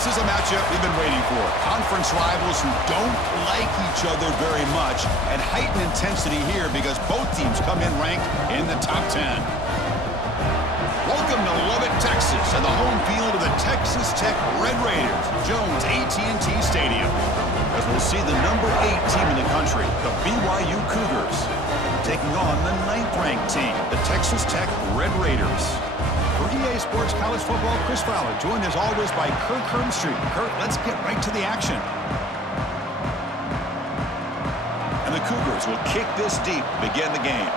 This is a matchup we've been waiting for. Conference rivals who don't like each other very much, and heightened intensity here because both teams come in ranked in the top 10. Welcome to Lubbock, Texas, and the home field of the Texas Tech Red Raiders, Jones AT&T Stadium. As we'll see the number 8 team in the country, the BYU Cougars, taking on the 9th-ranked team, the Texas Tech Red Raiders. For EA Sports College Football, Chris Fowler, joined as always by Kirk Hermstreet. Kirk, let's get right to the action. And the Cougars will kick this deep to begin the game.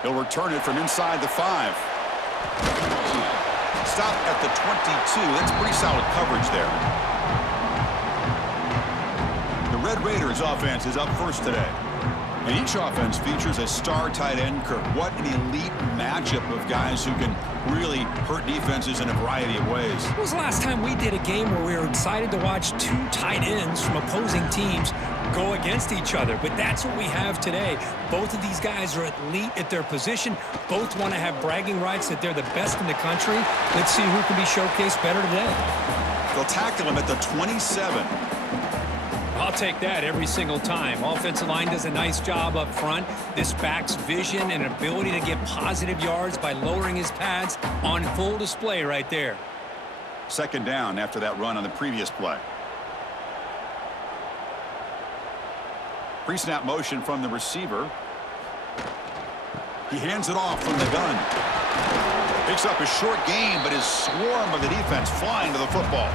He'll return it from inside the 5. Stop at the 22. That's pretty solid coverage there. The Red Raiders offense is up first today. And each offense features a star tight end, Kirk. What an elite matchup of guys who can really hurt defenses in a variety of ways. When was the last time we did a game where we were excited to watch 2 tight ends from opposing teams go against each other? But that's what we have today. Both of these guys are elite at their position. Both want to have bragging rights that they're the best in the country. Let's see who can be showcased better today. They'll tackle him at the 27. I'll take that every single time. Offensive line does a nice job up front. This back's vision and ability to get positive yards by lowering his pads on full display right there. Second down after that run on the previous play. Pre-snap motion from the receiver. He hands it off from the gun. Picks up a short gain, but his swarm of the defense flying to the football.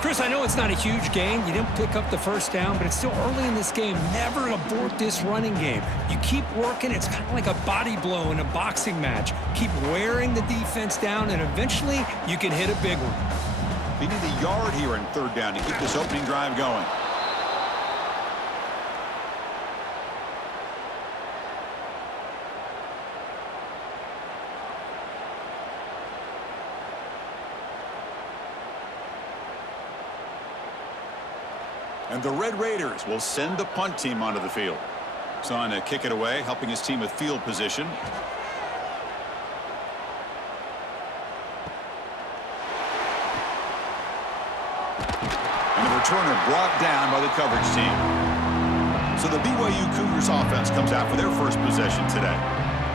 Chris, I know it's not a huge gain. You didn't pick up the first down, but it's still early in this game. Never abort this running game. You keep working. It's kind of like a body blow in a boxing match. Keep wearing the defense down, and eventually you can hit a big one. They need a yard here in third down to keep this opening drive going. And the Red Raiders will send the punt team onto the field. He's on to kick it away, helping his team with field position. And the returner brought down by the coverage team. So the BYU Cougars offense comes out for their first possession today.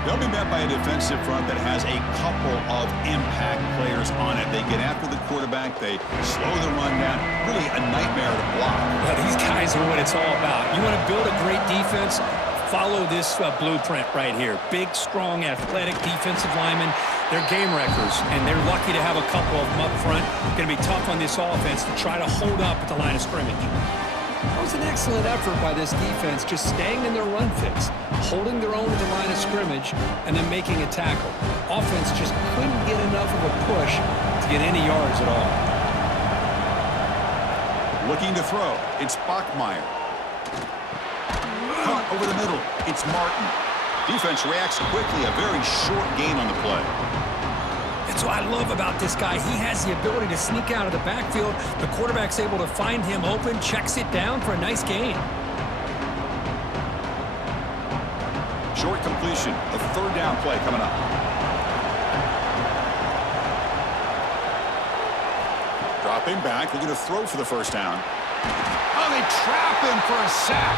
They'll be met by a defensive front that has a couple of impact players on it. They get after the quarterback. They slow the run down. Really a nightmare to block. Well, these guys are what it's all about. You want to build a great defense? Follow this blueprint right here. Big, strong, athletic defensive linemen. They're game wreckers, and they're lucky to have a couple of them up front. Going to be tough on this offense to try to hold up at the line of scrimmage. That was an excellent effort by this defense, just staying in their run fits, holding their own at the line of scrimmage, and then making a tackle. Offense just couldn't get enough of a push to get any yards at all. Looking to throw, it's Bachmeier. Caught over the middle, it's Martin. Defense reacts quickly, a very short gain on the play. That's what I love about this guy. He has the ability to sneak out of the backfield. The quarterback's able to find him open, checks it down for a nice gain. Short completion, a third down play coming up. Dropping back, looking to throw for the first down. Oh, they trap him for a sack.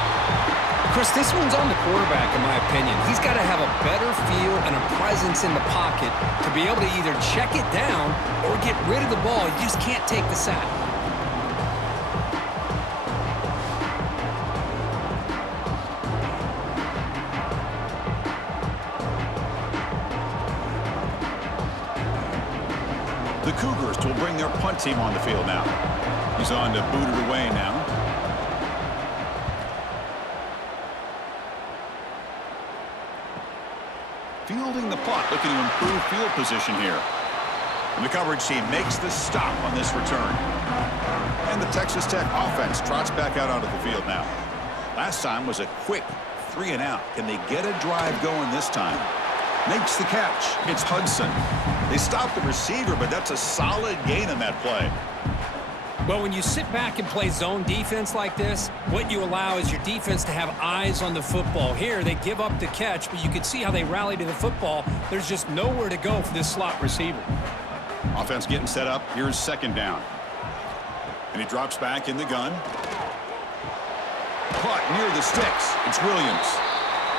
Chris, this one's on the quarterback, in my opinion. He's got to have a better feel and a presence in the pocket to be able to either check it down or get rid of the ball. You just can't take the sack. The Cougars will bring their punt team on the field now. He's on to boot it away now. Fielding the punt, looking to improve field position here. And the coverage team makes the stop on this return. And the Texas Tech offense trots back out onto the field now. Last time was a quick 3 and out. Can they get a drive going this time? Makes the catch. It's Hudson. They stop the receiver, but that's a solid gain in that play. Well, when you sit back and play zone defense like this, what you allow is your defense to have eyes on the football. Here, they give up the catch, but you can see how they rally to the football. There's just nowhere to go for this slot receiver. Offense getting set up. Here's second down. And he drops back in the gun. Caught near the sticks. It's Williams.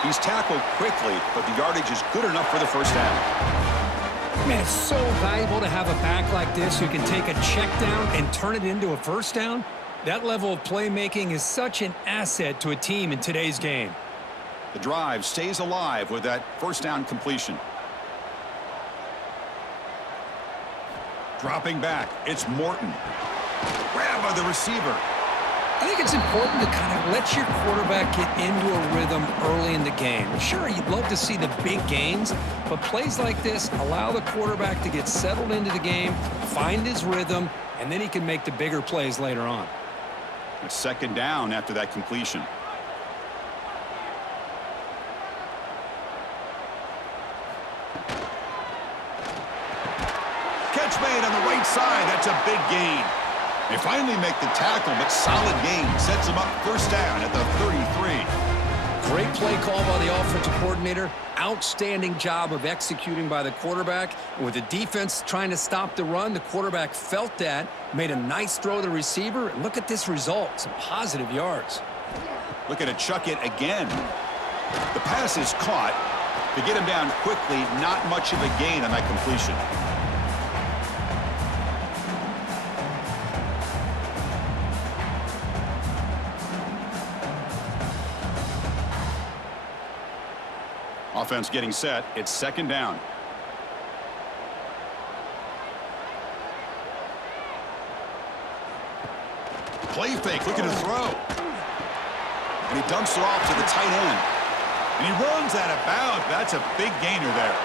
He's tackled quickly, but the yardage is good enough for the first down. Man, it's so valuable to have a back like this who can take a check down and turn it into a first down. That level of playmaking is such an asset to a team in today's game. The drive stays alive with that first down completion. Dropping back, it's Morton. Grab by the receiver. I think it's important to kind of let your quarterback get into a rhythm early in the game. Sure, you'd love to see the big gains, but plays like this allow the quarterback to get settled into the game, find his rhythm, and then he can make the bigger plays later on. A second down after that completion. Catch made on the right side. That's a big gain. They finally make the tackle, but solid gain. Sets them up first down at the 33. Great play call by the offensive coordinator. Outstanding job of executing by the quarterback. And with the defense trying to stop the run, the quarterback felt that, made a nice throw to the receiver, and look at this result. Some positive yards. Looking to chuck it again. The pass is caught. To get him down quickly, not much of a gain on that completion. Offense getting set. It's second down. Play fake, looking to throw. And he dumps it off to the tight end. And he runs out of bounds. That's a big gainer there.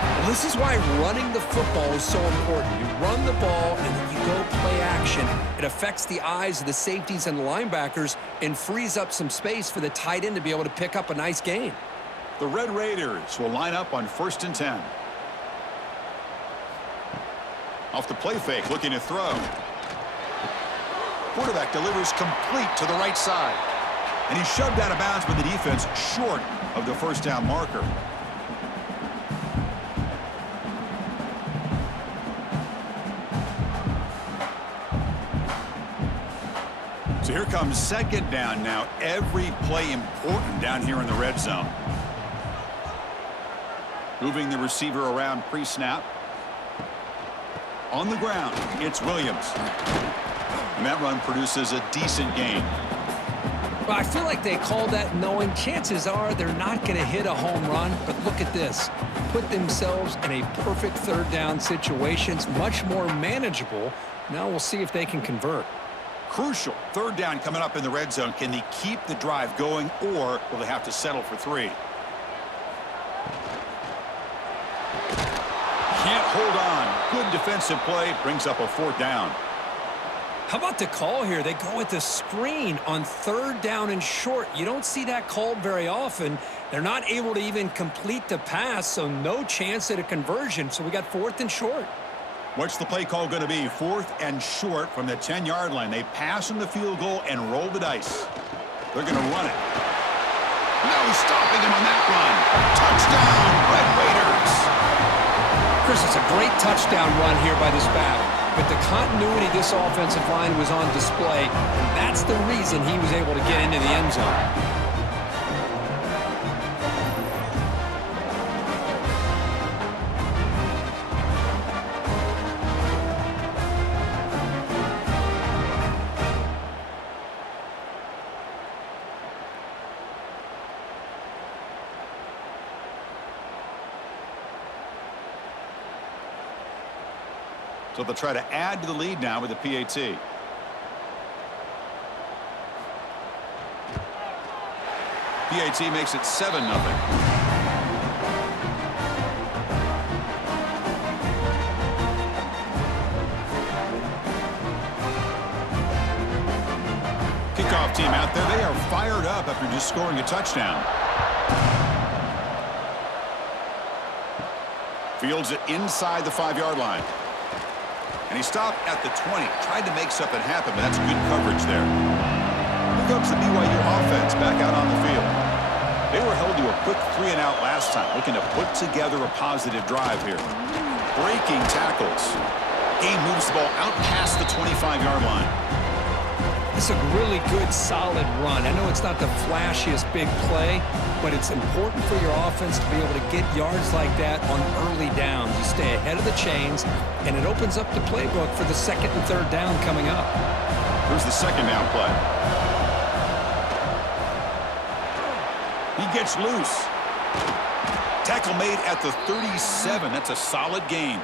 Well, this is why running the football is so important. You run the ball, and then you go play action. It affects the eyes of the safeties and the linebackers and frees up some space for the tight end to be able to pick up a nice gain. The Red Raiders will line up on 1st and 10. Off the play fake, looking to throw. Quarterback delivers complete to the right side. And he's shoved out of bounds by the defense short of the first down marker. So here comes second down now. Every play important down here in the red zone. Moving the receiver around pre-snap. On the ground, it's Williams. And that run produces a decent gain. Well, I feel like they call that knowing chances are they're not going to hit a home run, but look at this. Put themselves in a perfect third down situation. It's much more manageable. Now we'll see if they can convert. Crucial. Third down coming up in the red zone. Can they keep the drive going, or will they have to settle for 3? Can't hold on. Good defensive play. Brings up a 4th down. How about the call here? They go with the screen on 3rd down and short. You don't see that called very often. They're not able to even complete the pass, so no chance at a conversion. So we got 4th and short. What's the play call going to be? 4th and short from the 10-yard line. They pass on the field goal and roll the dice. They're going to run it. No stopping him on that run. Touchdown, Red Raiders. Chris, it's a great touchdown run here by this back. But the continuity of this offensive line was on display, and that's the reason he was able to get into the end zone. So they'll try to add to the lead now with the PAT. PAT makes it 7-0. Kickoff team out there. They are fired up after just scoring a touchdown. Fields it inside the 5-yard line. And he stopped at the 20. Tried to make something happen, but that's good coverage there. Here comes the BYU offense back out on the field. They were held to a quick 3-and-out last time, looking to put together a positive drive here. Breaking tackles. Game moves the ball out past the 25-yard line. It's a really good, solid run. I know it's not the flashiest big play, but it's important for your offense to be able to get yards like that on early downs. You stay ahead of the chains, and it opens up the playbook for the second and third down coming up. Here's the second down play. He gets loose. Tackle made at the 37. That's a solid gain.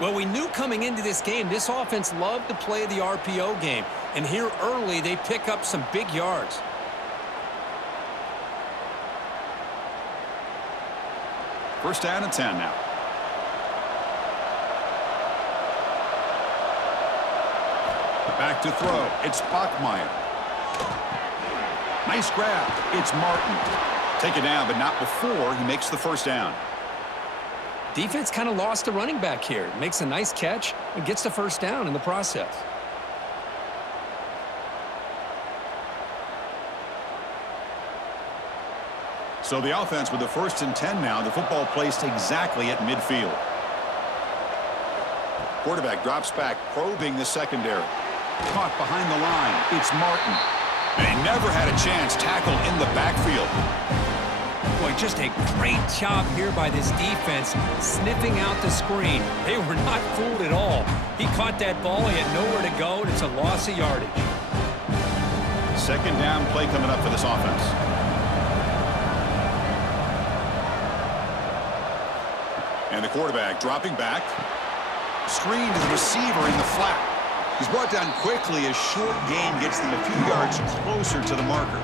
Well, we knew coming into this game, this offense loved to play the RPO game. And here early, they pick up some big yards. First down and 10 now. Back to throw. It's Bachmeier. Nice grab. It's Martin. Take it down, but not before he makes the first down. Defense kind of lost the running back here. Makes a nice catch and gets the first down in the process. So the offense with the first and 10 now. The football placed exactly at midfield. Quarterback drops back, probing the secondary. Caught behind the line. It's Martin. And he never had a chance. Tackle in the backfield. Boy, just a great job here by this defense, sniffing out the screen. They were not fooled at all. He caught that ball. He had nowhere to go, and it's a loss of yardage. Second down play coming up for this offense. And the quarterback dropping back. Screen to the receiver in the flat. He's brought down quickly as short gain gets them a few yards closer to the marker.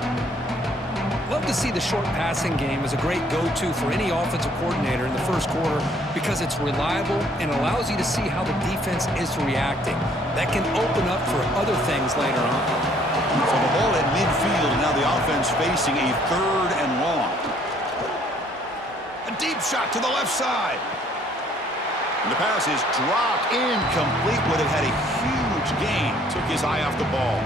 Love to see the short passing game as a great go-to for any offensive coordinator in the first quarter because it's reliable and allows you to see how the defense is reacting. That can open up for other things later on. So the ball at midfield, and now the offense facing a third and long. A deep shot to the left side. And the pass is dropped incomplete. Would have had a huge gain. Took his eye off the ball.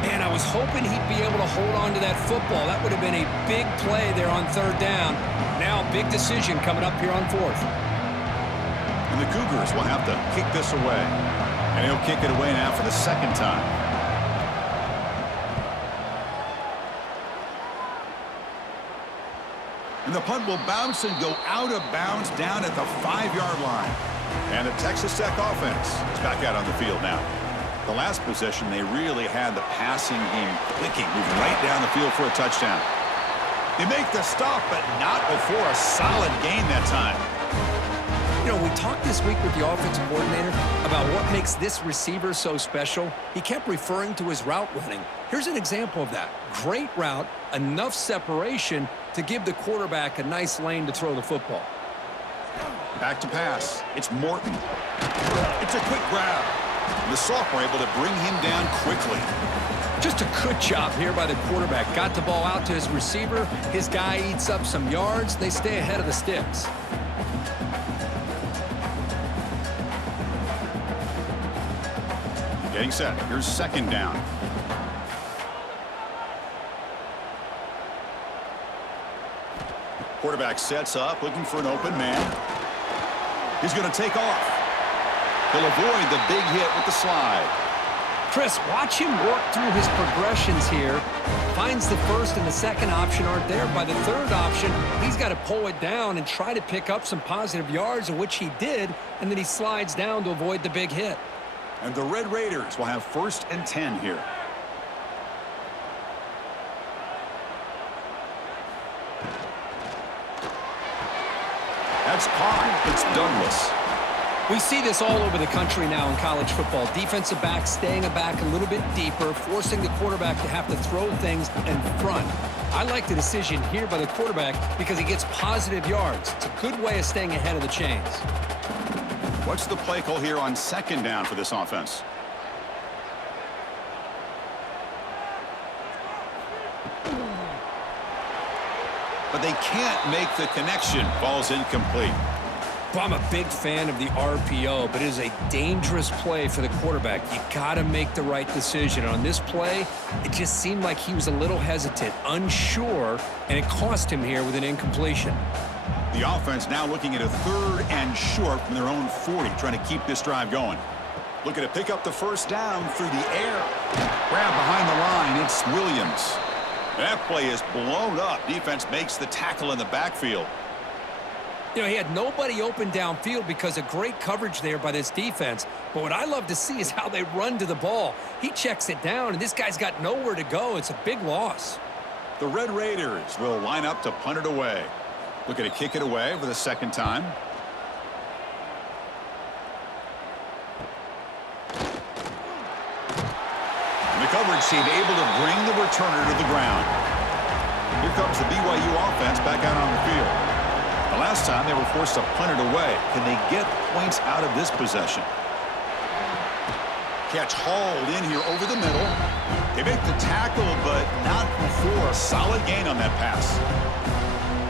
Man, I was hoping he'd be able to hold on to that football. That would have been a big play there on third down. Now, big decision coming up here on fourth. And the Cougars will have to kick this away. And he'll kick it away now for the second time. And the punt will bounce and go out of bounds down at the 5-yard line. And the Texas Tech offense is back out on the field now. The last possession, they really had the passing game clicking, moving right down the field for a touchdown. They make the stop, but not before a solid gain that time. You know, we talked this week with the offensive coordinator about what makes this receiver so special. He kept referring to his route running. Here's an example of that. Great route, enough separation to give the quarterback a nice lane to throw the football. Back to pass. It's Morton. It's a quick grab. The sophomore able to bring him down quickly. Just a good job here by the quarterback. Got the ball out to his receiver. His guy eats up some yards. They stay ahead of the sticks. Getting set. Here's second down. Quarterback sets up, looking for an open man. He's going to take off. He'll avoid the big hit with the slide. Chris, watch him work through his progressions here. Finds the first and the second option aren't there. By the third option, he's got to pull it down and try to pick up some positive yards, of which he did, and then he slides down to avoid the big hit. And the Red Raiders will have first and 10 here. That's caught. It's Douglas. We see this all over the country now in college football. Defensive backs staying back a little bit deeper, forcing the quarterback to have to throw things in front. I like the decision here by the quarterback because he gets positive yards. It's a good way of staying ahead of the chains. What's the play call here on second down for this offense? But they can't make the connection. Ball's incomplete. Well, I'm a big fan of the RPO, but it is a dangerous play for the quarterback. You got to make the right decision. On this play, it just seemed like he was a little hesitant, unsure, and it cost him here with an incompletion. The offense now looking at a 3rd and short from their own 40, trying to keep this drive going. Looking to pick up the first down through the air. Grab behind the line, it's Williams. That play is blown up. Defense makes the tackle in the backfield. You know, he had nobody open downfield because of great coverage there by this defense. But what I love to see is how they run to the ball. He checks it down, and this guy's got nowhere to go. It's a big loss. The Red Raiders will line up to punt it away. Looking to kick it away for the 2nd time. And the coverage team able to bring the returner to the ground. Here comes the BYU offense back out on the field. The last time they were forced to punt it away. Can they get points out of this possession? Catch hauled in here over the middle. They make the tackle, but not before a solid gain on that pass.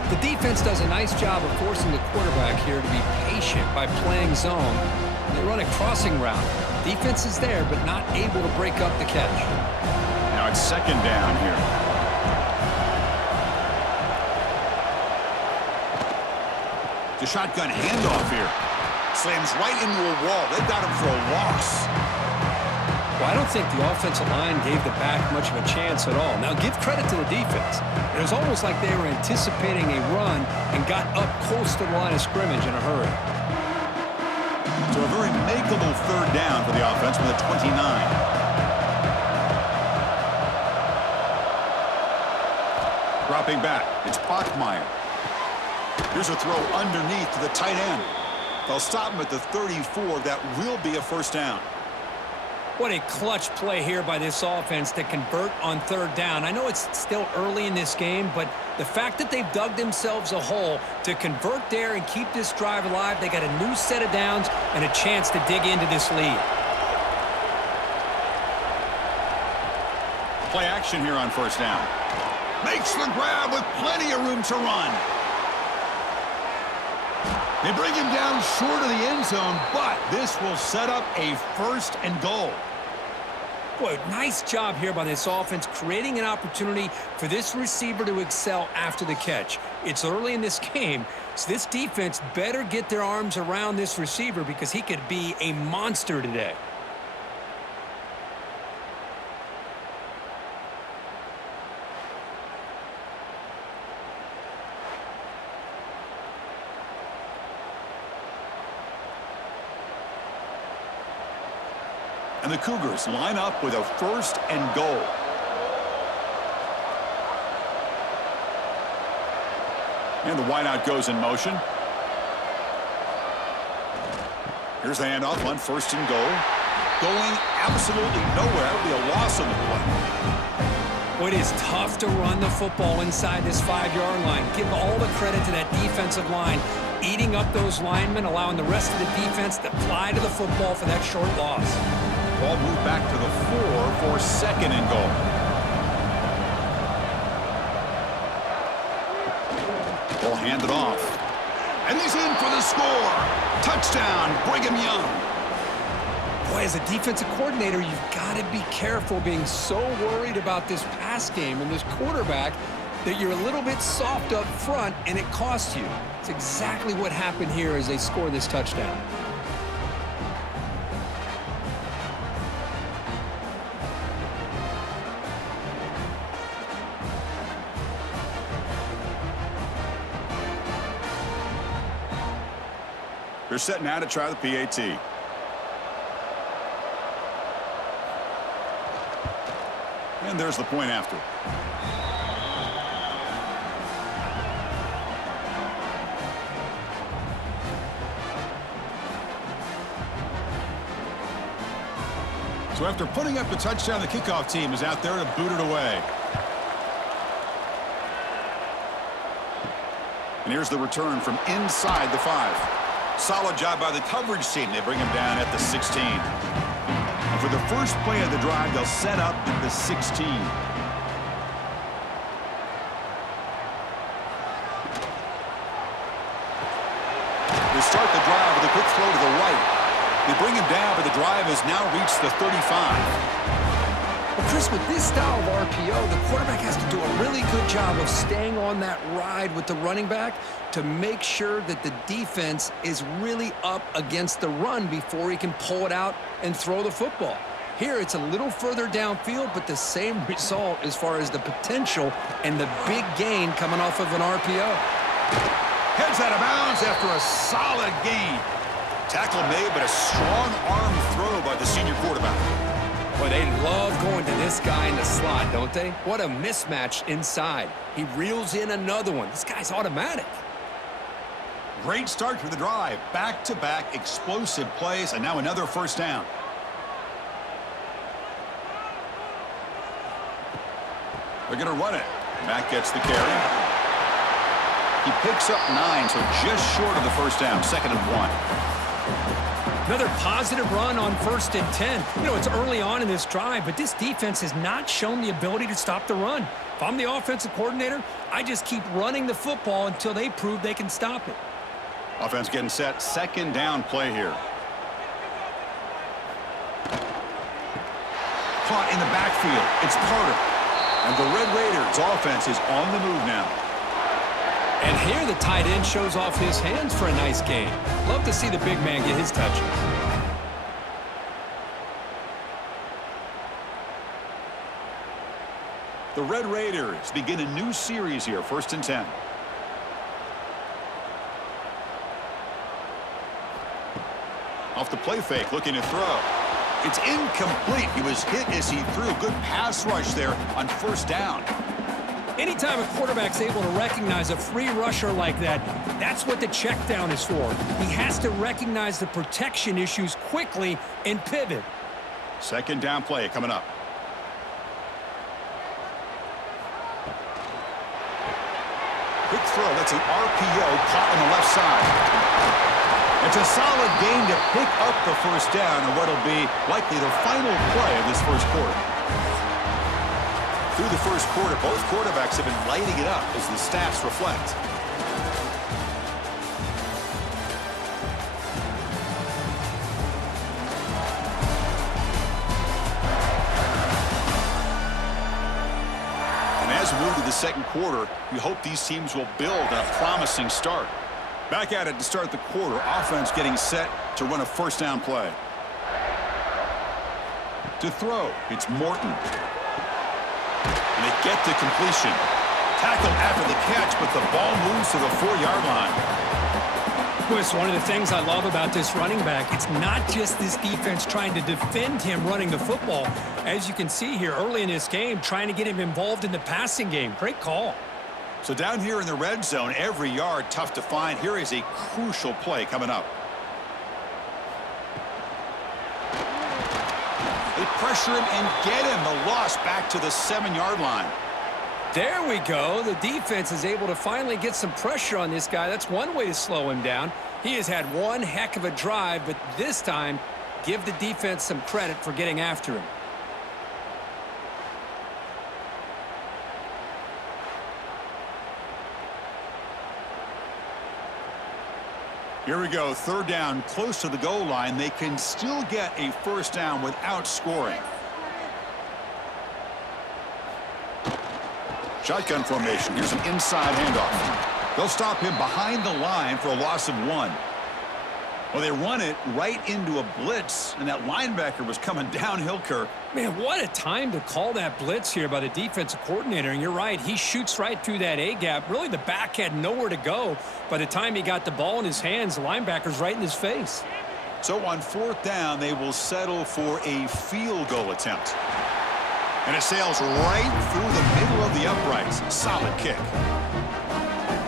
The defense does a nice job of forcing the quarterback here to be patient by playing zone. They run a crossing route. Defense is there, but not able to break up the catch. Now it's 2nd down here. The shotgun handoff here. Slams right into a wall. They've got him for a loss. Well, I don't think the offensive line gave the back much of a chance at all. Now, give credit to the defense. It was almost like they were anticipating a run and got up close to the line of scrimmage in a hurry. So a very makeable 3rd down for the offense from the 29. Dropping back, it's Bachmeier. Here's a throw underneath to the tight end. They'll stop him at the 34. That will be a 1st down. What a clutch play here by this offense to convert on 3rd down. I know it's still early in this game, but the fact that they've dug themselves a hole to convert there and keep this drive alive, they got a new set of downs and a chance to dig into this lead. Play action here on 1st down. Makes the grab with plenty of room to run. They bring him down short of the end zone, but this will set up a 1st and goal. Boy, nice job here by this offense, creating an opportunity for this receiver to excel after the catch. It's early in this game, so this defense better get their arms around this receiver because he could be a monster today. And the Cougars line up with a 1st and goal. And the wideout goes in motion. Here's the handoff on 1st and goal. Going absolutely nowhere. It'll be a loss on the play. Well, it is tough to run the football inside this 5-yard line. Give all the credit to that defensive line, eating up those linemen, allowing the rest of the defense to fly to the football for that short loss. Ball moved back to the 4 for 2nd and goal. Ball handed off. And he's in for the score. Touchdown, Brigham Young. Boy, as a defensive coordinator, you've got to be careful being so worried about this pass game and this quarterback that you're a little bit soft up front and it costs you. It's exactly what happened here as they score this touchdown. They're set now to try the PAT. And there's the point after. So after putting up the touchdown, the kickoff team is out there to boot it away. And here's the return from inside the 5. Solid job by the coverage team. They bring him down at the 16. And for the first play of the drive, they'll set up at the 16. The to start the drive with a quick throw to the right. They bring him down, but the drive has now reached the 35. Well, Chris, with this style of RPO, the quarterback has to do a really good job of staying on that ride with the running back to make sure that the defense is really up against the run before he can pull it out and throw the football. Here, it's a little further downfield, but the same result as far as the potential and the big gain coming off of an RPO. Heads out of bounds after a solid gain. Tackle made, but a strong arm throw by the senior quarterback. Boy, they love going to this guy in the slot, don't they? What a mismatch inside. He reels in another one. This guy's automatic. Great start to the drive. Back-to-back explosive plays, and now another first down. They're going to run it. Mack gets the carry. He picks up 9, so just short of the first down. 2nd and 1. Another positive run on 1st and 10. You know, it's early on in this drive, but this defense has not shown the ability to stop the run. If I'm the offensive coordinator, I just keep running the football until they prove they can stop it. Offense getting set. 2nd down play here. Caught in the backfield. It's Carter. And the Red Raiders offense is on the move now. And here the tight end shows off his hands for a nice gain. Love to see the big man get his touches. The Red Raiders begin a new series here, 1st and 10. Off the play fake, looking to throw. It's incomplete. He was hit as he threw. Good pass rush there on 1st down. Anytime a quarterback's able to recognize a free rusher like that, that's what the check down is for. He has to recognize the protection issues quickly and pivot. 2nd down play coming up. Quick throw. That's an RPO caught on the left side. It's a solid gain to pick up the first down and what will be likely the final play of this first quarter. Through the first quarter, both quarterbacks have been lighting it up as the stats reflect. And as we move to the 2nd quarter, we hope these teams will build on a promising start. Back at it to start the quarter. Offense getting set to run a 1st down play. To throw, it's Morton. And they get to completion. Tackled after the catch, but the ball moves to the 4-yard line. Well, it's one of the things I love about this running back. It's not just this defense trying to defend him running the football. As you can see here early in this game, trying to get him involved in the passing game. Great call. So down here in the red zone, every yard tough to find. Here is a crucial play coming up. They pressure him and get him. The loss back to the 7-yard line. There we go. The defense is able to finally get some pressure on this guy. That's one way to slow him down. He has had one heck of a drive, but this time, give the defense some credit for getting after him. Here we go. 3rd down, close to the goal line. They can still get a first down without scoring. Shotgun formation. Here's an inside handoff. They'll stop him behind the line for a loss of 1. Well, they run it right into a blitz, and that linebacker was coming downhill, Kirk. Man, what a time to call that blitz here by the defensive coordinator. And you're right, he shoots right through that A-gap. Really, the back had nowhere to go. By the time he got the ball in his hands, the linebacker's right in his face. So on 4th down, they will settle for a field goal attempt. And it sails right through the middle of the uprights. Solid kick.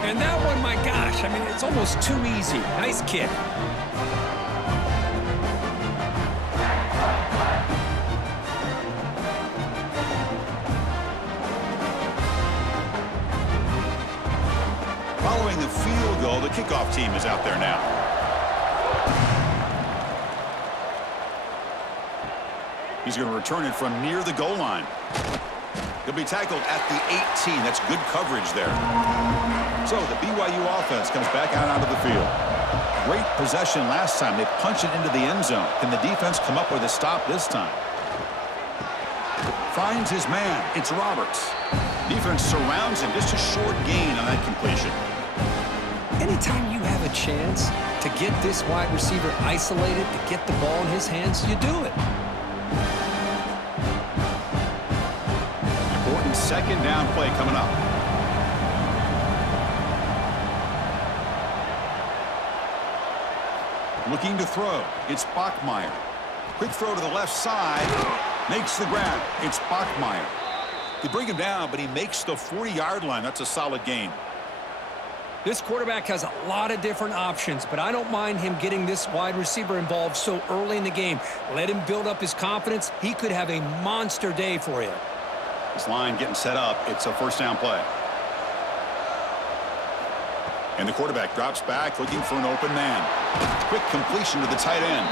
And that one, my gosh, I mean, it's almost too easy. Nice kick. Following the field goal, the kickoff team is out there now. He's going to return it from near the goal line. He'll be tackled at the 18. That's good coverage there. So the BYU offense comes back out onto the field. Great possession last time. They punched it into the end zone. Can the defense come up with a stop this time? Finds his man. It's Roberts. Defense surrounds him. Just a short gain on that completion. Anytime you have a chance to get this wide receiver isolated, to get the ball in his hands, you do it. Important second down play coming up. Looking to throw. It's Bachmeier. Quick throw to the left side. Makes the grab. It's Bachmeier. They bring him down, but he makes the 40-yard line. That's a solid gain. This quarterback has a lot of different options, but I don't mind him getting this wide receiver involved so early in the game. Let him build up his confidence. He could have a monster day for you. This line getting set up. It's a first down play. And the quarterback drops back looking for an open man. Quick completion to the tight end.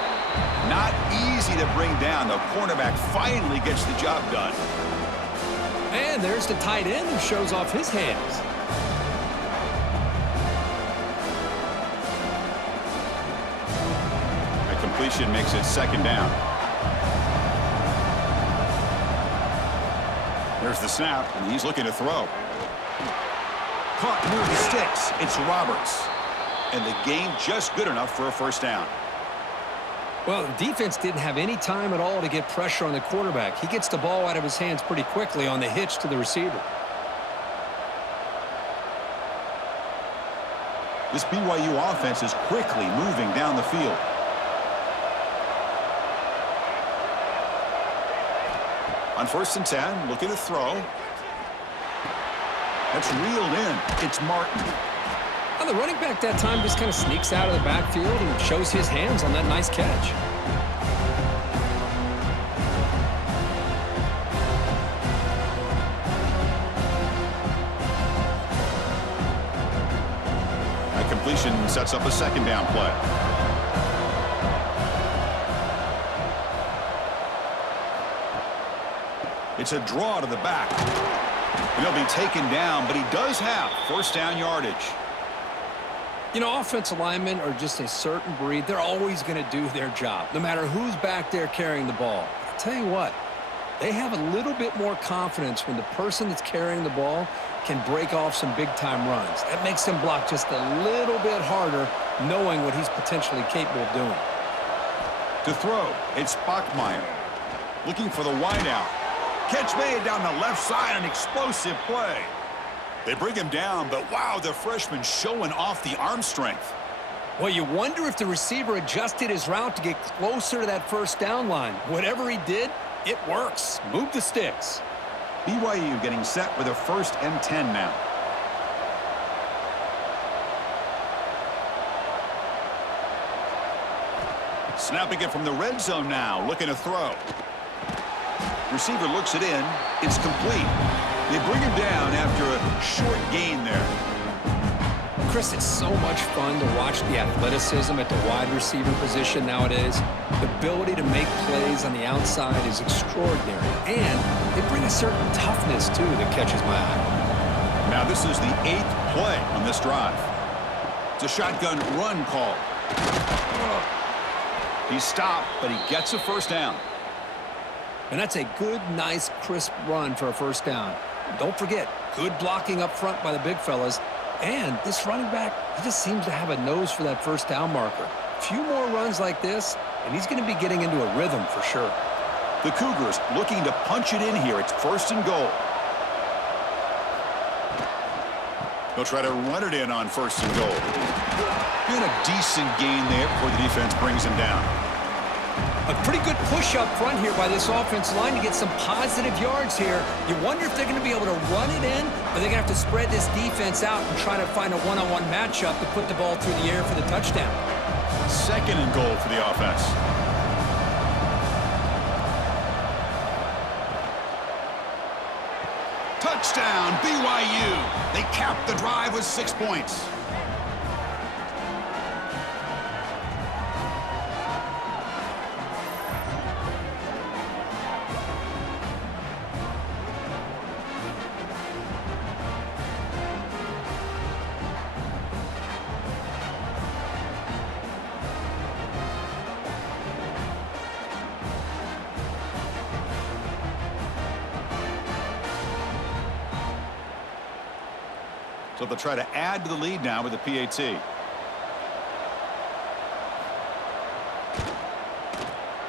Not easy to bring down. The cornerback finally gets the job done. And there's the tight end who shows off his hands. A completion makes it second down. There's the snap, and he's looking to throw. Caught near the sticks. It's Roberts. And the game just good enough for a first down. Well, the defense didn't have any time at all to get pressure on the quarterback. He gets the ball out of his hands pretty quickly on the hitch to the receiver. This BYU offense is quickly moving down the field. On 1st and 10, looking to throw. That's reeled in. It's Martin. Well, the running back that time just kind of sneaks out of the backfield and shows his hands on that nice catch. That completion sets up a second down play. It's a draw to the back. And he'll be taken down, but he does have first down yardage. You know, offensive linemen are just a certain breed. They're always going to do their job, no matter who's back there carrying the ball. I'll tell you what, they have a little bit more confidence when the person that's carrying the ball can break off some big-time runs. That makes them block just a little bit harder, knowing what he's potentially capable of doing. To throw, it's Bachmeier. Looking for the wideout. Catch made down the left side, an explosive play. They bring him down, but wow, the freshman showing off the arm strength. Well, you wonder if the receiver adjusted his route to get closer to that first down line. Whatever he did, it works. Move the sticks. BYU getting set with a 1st and 10 now. Snapping it from the red zone now, looking to throw. Receiver looks it in. It's complete. They bring him down after a short gain there. Chris, it's so much fun to watch the athleticism at the wide receiver position nowadays. The ability to make plays on the outside is extraordinary. And they bring a certain toughness, too, that catches my eye. Now this is the 8th play on this drive. It's a shotgun run call. He stopped, but he gets a first down. And that's a good, nice, crisp run for a first down. Don't forget, good blocking up front by the big fellas. And this running back, he just seems to have a nose for that first down marker. A few more runs like this, and he's going to be getting into a rhythm for sure. The Cougars looking to punch it in here. It's 1st and goal. They'll try to run it in on 1st and goal. Doing a decent gain there before the defense brings him down. A pretty good push up front here by this offensive line to get some positive yards here. You wonder if they're going to be able to run it in, or they're going to have to spread this defense out and try to find a one-on-one matchup to put the ball through the air for the touchdown. 2nd and goal for the offense. Touchdown, BYU. They cap the drive with 6 points. So they'll try to add to the lead now with the PAT.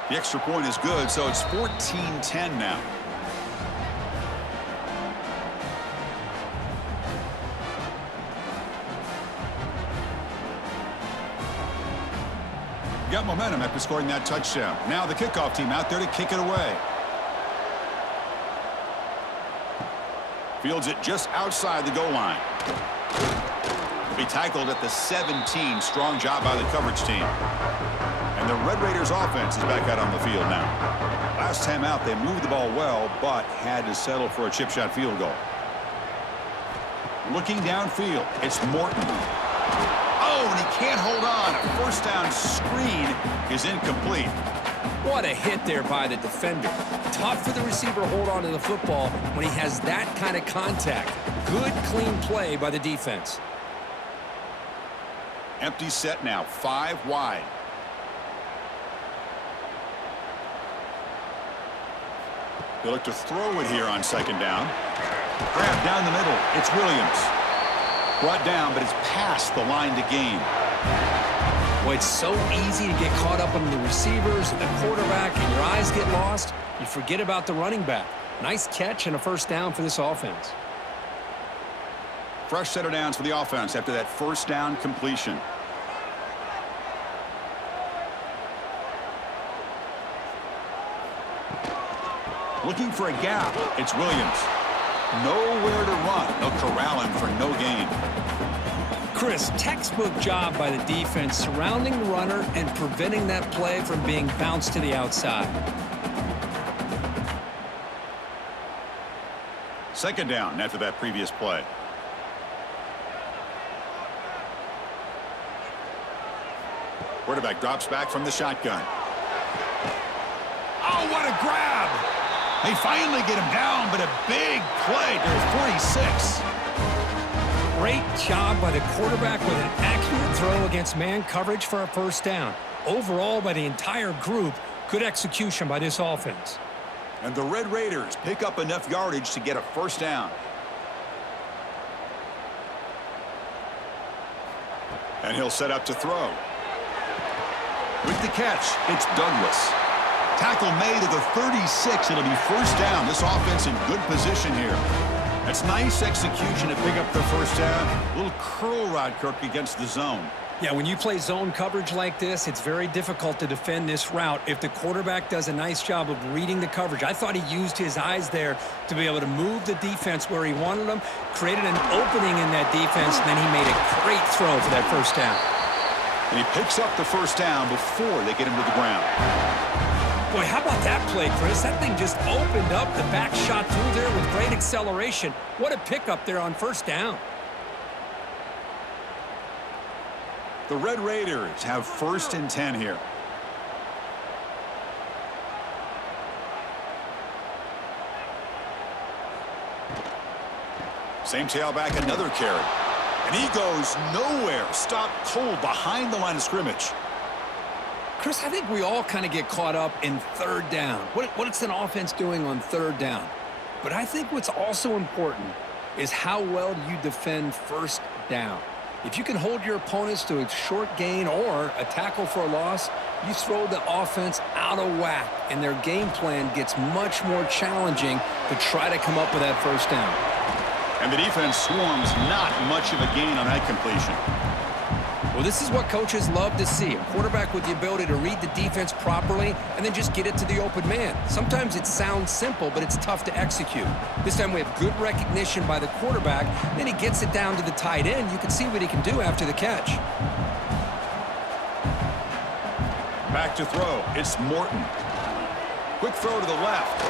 The extra point is good, so it's 14-10 now. Got momentum after scoring that touchdown. Now the kickoff team out there to kick it away. Fields it just outside the goal line. He'll be tackled at the 17. Strong job by the coverage team. And the Red Raiders offense is back out on the field now. Last time out, they moved the ball well, but had to settle for a chip shot field goal. Looking downfield, it's Morton. Oh, and he can't hold on. A first down screen is incomplete. What a hit there by the defender. Tough for the receiver to hold on to the football when he has that kind of contact. Good, clean play by the defense. Empty set now, 5 wide. They look to throw it here on second down. Grab down the middle. It's Williams. Brought down, but it's past the line to gain. Boy, it's so easy to get caught up on the receivers and the quarterback, and your eyes get lost. You forget about the running back. Nice catch and a first down for this offense. Fresh set of downs for the offense after that first down completion. Looking for a gap. It's Williams. Nowhere to run. They'll corral him for no gain. Chris, textbook job by the defense surrounding the runner and preventing that play from being bounced to the outside. Second down after that previous play. Quarterback drops back from the shotgun. Oh, what a grab! They finally get him down, but a big play to 46. Great job by the quarterback with an accurate throw against man coverage for a first down. Overall, by the entire group, good execution by this offense. And the Red Raiders pick up enough yardage to get a first down. And he'll set up to throw. With the catch, it's Douglas. Tackle made at the 36. It'll be first down. This offense in good position here. That's nice execution to pick up the first down. A little curl rod, Kirk, against the zone. Yeah, when you play zone coverage like this, it's very difficult to defend this route if the quarterback does a nice job of reading the coverage. I thought he used his eyes there to be able to move the defense where he wanted them, created an opening in that defense, and then he made a great throw for that first down. And he picks up the first down before they get him to the ground. Boy, how about that play, Chris? That thing just opened up. The back shot through there with great acceleration. What a pickup there on first down. The Red Raiders have first and 10 here. Same tailback, another carry. And he goes nowhere. Stopped cold behind the line of scrimmage. Chris, I think we all kind of get caught up in third down. What's an offense doing on third down? But I think what's also important is how well do you defend first down. If you can hold your opponents to a short gain or a tackle for a loss, you throw the offense out of whack, and their game plan gets much more challenging to try to come up with that first down. And the defense swarms not much of a gain on that completion. Well, this is what coaches love to see. A quarterback with the ability to read the defense properly and then just get it to the open man. Sometimes it sounds simple, but it's tough to execute. This time we have good recognition by the quarterback. Then he gets it down to the tight end. You can see what he can do after the catch. Back to throw. It's Morton. Quick throw to the left.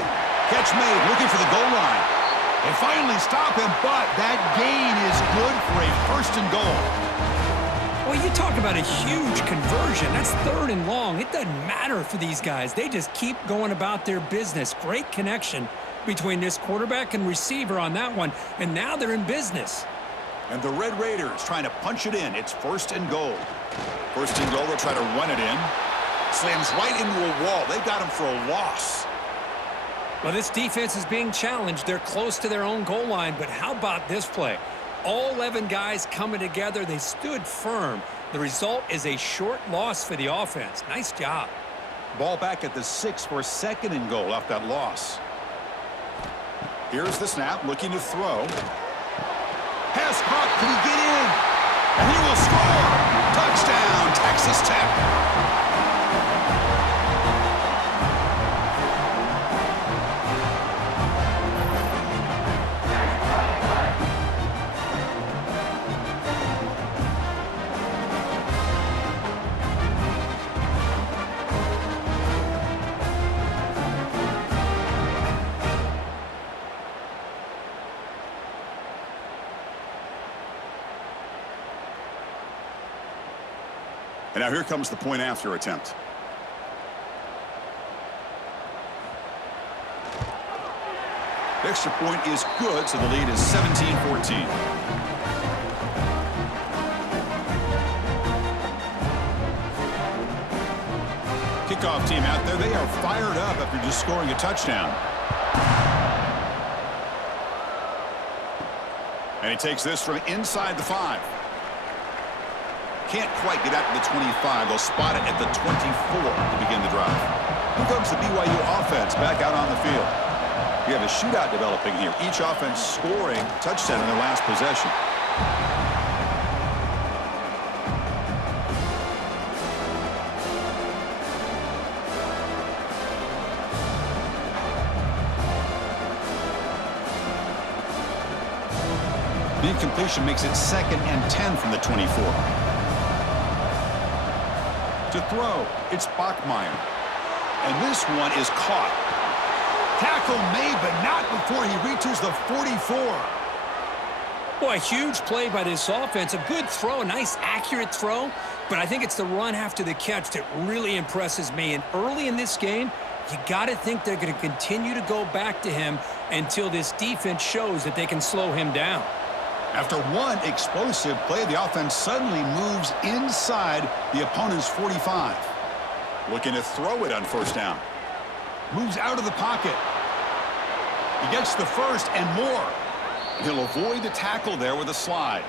Catch made, looking for the goal line. They finally stop him, but that gain is good for a first and goal. Well, you talk about a huge conversion. That's third and long. It doesn't matter for these guys. They just keep going about their business. Great connection between this quarterback and receiver on that one, and now they're in business. And the Red Raiders trying to punch it in. It's first and goal. First and goal, they'll try to run it in. Slams right into a wall. They got him for a loss. Well, this defense is being challenged. They're close to their own goal line, but how about this play? All 11 guys coming together. They stood firm. The result is a short loss for the offense. Nice job. Ball back at the 6 for a 2nd and goal off that loss. Here's the snap, looking to throw. Pass caught. Can he get in? And he will score. Touchdown, Texas Tech. And now here comes the point after attempt. The extra point is good, so the lead is 17-14. Kickoff team out there. They are fired up after just scoring a touchdown. And he takes this from inside the 5. Can't quite get out to the 25. They'll spot it at the 24 to begin the drive. Here comes the BYU offense back out on the field. We have a shootout developing here. Each offense scoring a touchdown in their last possession. The incompletion makes it 2nd and 10 from the 24. To throw, it's Bachmeier. And this one is caught. Tackle made, but not before he reaches the 44. Boy, a huge play by this offense. A good throw, a nice accurate throw. But I think it's the run after the catch that really impresses me. And early in this game, you got to think they're going to continue to go back to him until this defense shows that they can slow him down. After one explosive play, the offense suddenly moves inside the opponent's 45. Looking to throw it on 1st down. Moves out of the pocket. He gets the 1st and more. He'll avoid the tackle there with a slide.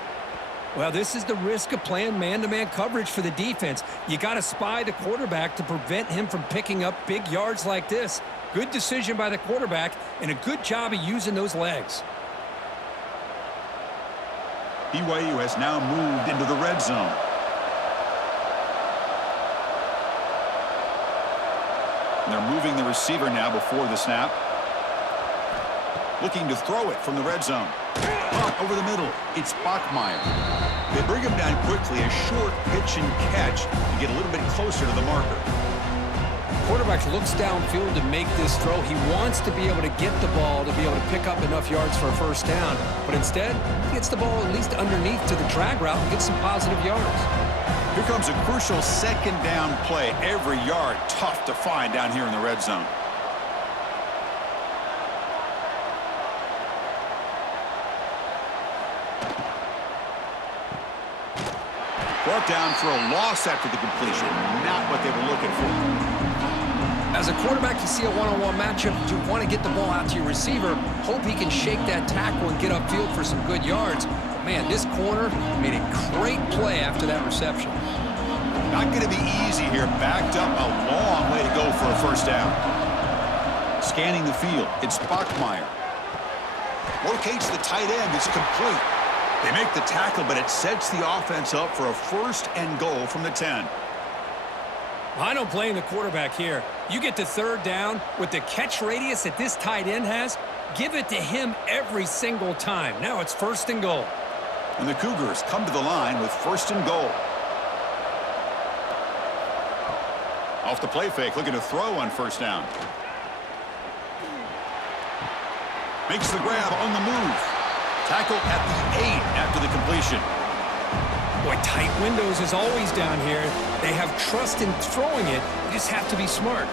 Well, this is the risk of playing man-to-man coverage for the defense. You got to spy the quarterback to prevent him from picking up big yards like this. Good decision by the quarterback and a good job of using those legs. BYU has now moved into the red zone. And they're moving the receiver now before the snap. Looking to throw it from the red zone. Up over the middle. It's Bachmeier. They bring him down quickly. A short pitch and catch to get a little bit closer to the marker. Quarterback looks downfield to make this throw. He wants to be able to get the ball to be able to pick up enough yards for a 1st down. But instead, he gets the ball at least underneath to the drag route and gets some positive yards. Here comes a crucial 2nd down play. Every yard tough to find down here in the red zone. Brought down for a loss after the completion. Not what they were looking for. As a quarterback, you see a one-on-one matchup. You want to get the ball out to your receiver. Hope he can shake that tackle and get upfield for some good yards. But, man, this corner made a great play after that reception. Not going to be easy here. Backed up a long way to go for a 1st down. Scanning the field. It's Bachmeier. Locates the tight end. It's complete. They make the tackle, but it sets the offense up for a 1st and goal from the 10. I don't blame the quarterback here. You get to 3rd down with the catch radius that this tight end has, give it to him every single time. Now it's 1st and goal. And the Cougars come to the line with 1st and goal. Off the play fake, looking to throw on 1st down. Makes the grab on the move. Tackle at the 8 after the completion. Boy, tight windows is always down here. They have trust in throwing it. You just have to be smart.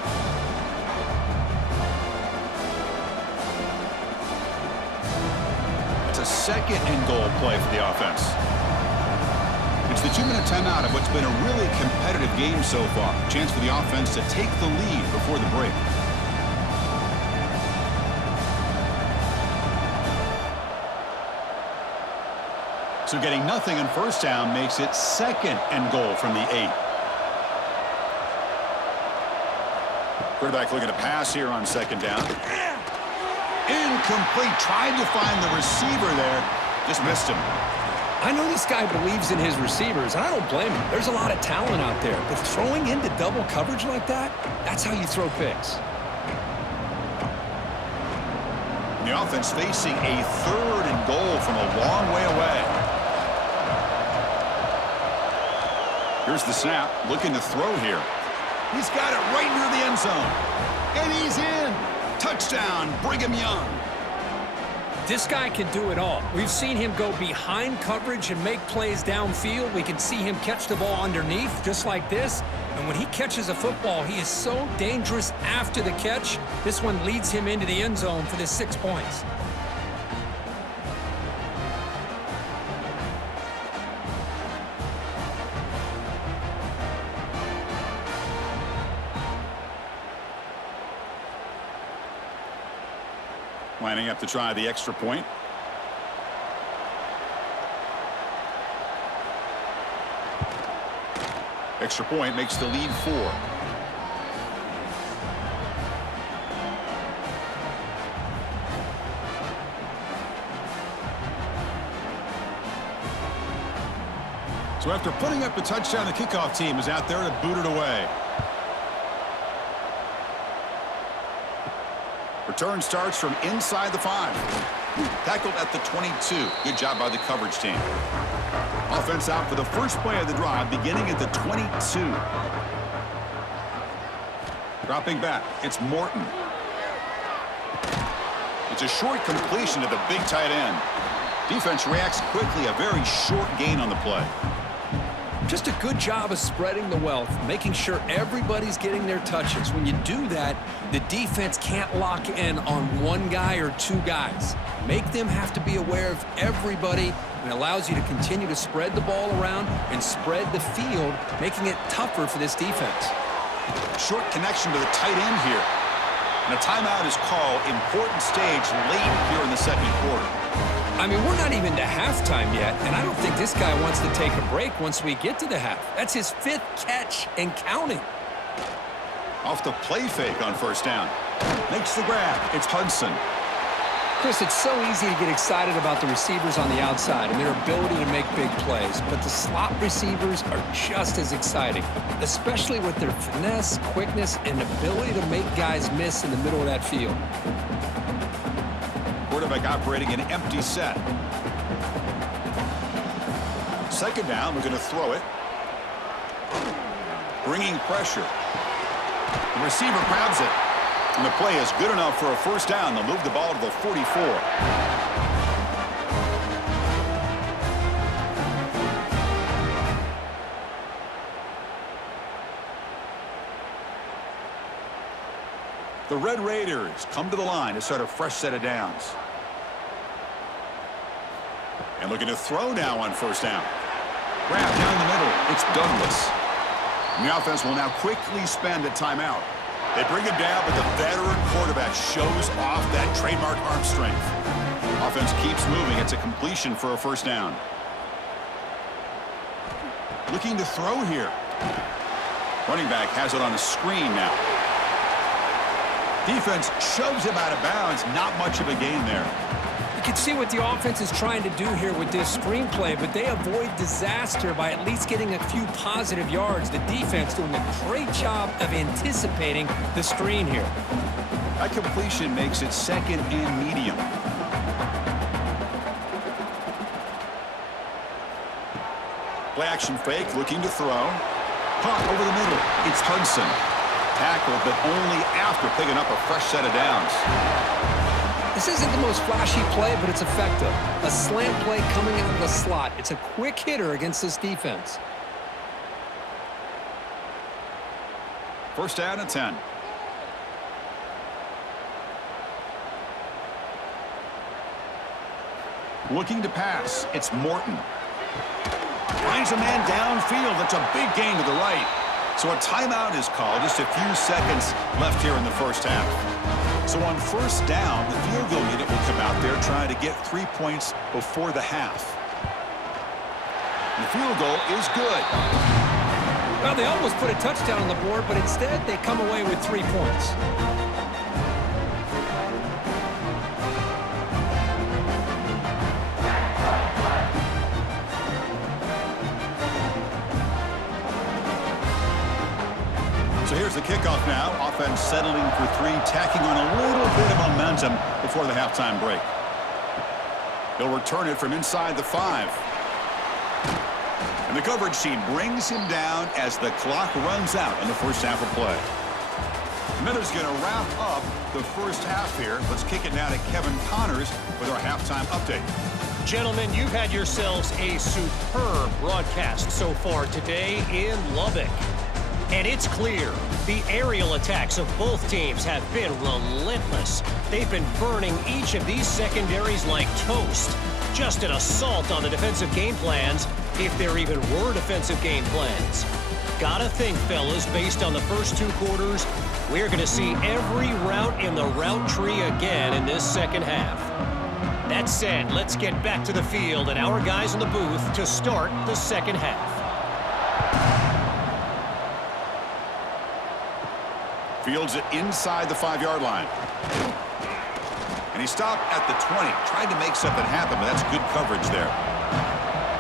It's a 2nd and goal play for the offense. It's the 2-minute timeout of what's been a really competitive game so far. Chance for the offense to take the lead before the break. So getting nothing on first down makes it 2nd and goal from the 8. Quarterback looking to pass here on 2nd down. Incomplete. Tried to find the receiver there. Just missed him. I know this guy believes in his receivers, and I don't blame him. There's a lot of talent out there, but throwing into double coverage like that, that's how you throw picks. The offense facing a 3rd and goal from a long way away. Here's the snap, looking to throw here. He's got it right near the end zone. And he's in. Touchdown, Brigham Young. This guy can do it all. We've seen him go behind coverage and make plays downfield. We can see him catch the ball underneath, just like this. And when he catches a football, he is so dangerous after the catch. This one leads him into the end zone for the 6 points. Lining up to try the extra point. Extra point makes the lead 4. So after putting up a touchdown, the kickoff team is out there to boot it away. Return starts from inside the 5. Tackled at the 22. Good job by the coverage team. Offense out for the first play of the drive, beginning at the 22. Dropping back, it's Morton. It's a short completion to the big tight end. Defense reacts quickly, a very short gain on the play. Just a good job of spreading the wealth, making sure everybody's getting their touches. When you do that, the defense can't lock in on one guy or 2 guys. Make them have to be aware of everybody, and allows you to continue to spread the ball around and spread the field, making it tougher for this defense. Short connection to the tight end here. And a timeout is called. Important stage late here in the 2nd quarter. I mean, we're not even to halftime yet, and I don't think this guy wants to take a break once we get to the half. That's his 5th catch and counting. Off the play fake on first down. Makes the grab. It's Hudson. Chris, it's so easy to get excited about the receivers on the outside and their ability to make big plays, but the slot receivers are just as exciting, especially with their finesse, quickness, and ability to make guys miss in the middle of that field. Quarterback operating an empty set. 2nd down, we're going to throw it. Bringing pressure. The receiver grabs it. And the play is good enough for a first down. They'll move the ball to the 44. The Red Raiders come to the line to start a fresh set of downs. And looking to throw now on first down. Grab down the middle. It's Douglas. And the offense will now quickly spend a timeout. They bring him down, but the veteran quarterback shows off that trademark arm strength. Offense keeps moving. It's a completion for a first down. Looking to throw here. Running back has it on the screen now. Defense shoves him out of bounds. Not much of a gain there. You can see what the offense is trying to do here with this screenplay, but they avoid disaster by at least getting a few positive yards. The defense doing a great job of anticipating the screen here. That completion makes it 2nd and medium. Play action fake, looking to throw. Caught over the middle. It's Hudson. Tackled, but only after picking up a fresh set of downs. This isn't the most flashy play, but it's effective. A slant play coming out of the slot. It's a quick hitter against this defense. First down and 10. Looking to pass. It's Morton. Finds a man downfield. That's a big gain to the right. So a timeout is called. Just a few seconds left here in the first half. So on first down, the field goal unit will come out there trying to get 3 points before the half. The field goal is good. Well, they almost put a touchdown on the board, but instead they come away with 3 points. So here's the kickoff now. Offense settling for 3, tacking on a little bit of momentum before the halftime break. He'll return it from inside the 5. And the coverage team brings him down as the clock runs out in the first half of play. Miller's going to wrap up the first half here. Let's kick it now to Kevin Connors with our halftime update. Gentlemen, you've had yourselves a superb broadcast so far today in Lubbock. And it's clear the aerial attacks of both teams have been relentless. They've been burning each of these secondaries like toast. Just an assault on the defensive game plans, if there even were defensive game plans. Gotta think, fellas, based on the first 2 quarters, we're going to see every route in the route tree again in this second half. That said, let's get back to the field and our guys in the booth to start the second half. Fields it inside the 5-yard line. And he stopped at the 20. Tried to make something happen, but that's good coverage there.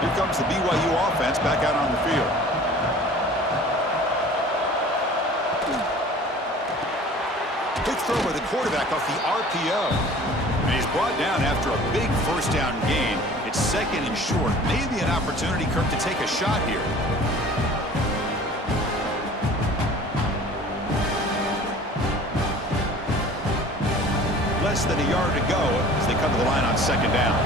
Here comes the BYU offense back out on the field. Big throw by the quarterback off the RPO. And he's brought down after a big first down gain. It's second and short. Maybe an opportunity, Kirk, to take a shot here. Less than a yard to go as they come to the line on second down.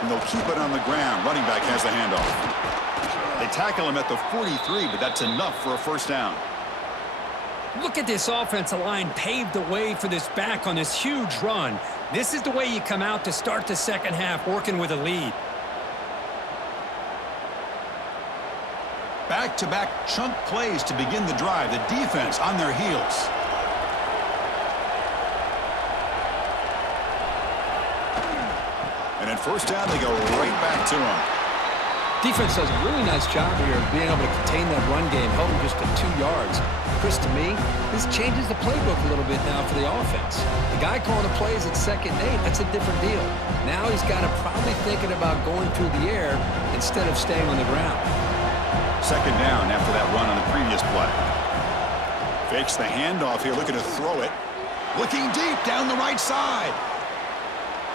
And they'll keep it on the ground. Running back has the handoff. They tackle him at the 43, but that's enough for a first down. Look at this offensive line paved the way for this back on this huge run. This is the way you come out to start the second half, working with a lead. Back-to-back chunk plays to begin the drive. The defense on their heels. And at first down, they go right back to him. Defense does a really nice job here of being able to contain that run game, held him just at 2 yards. Chris, to me, this changes the playbook a little bit now for the offense. The guy calling the plays at 2nd and 8, that's a different deal. Now he's got to probably thinking about going through the air instead of staying on the ground. Second down after that run on the previous play. Fakes the handoff here, looking to throw it. Looking deep down the right side.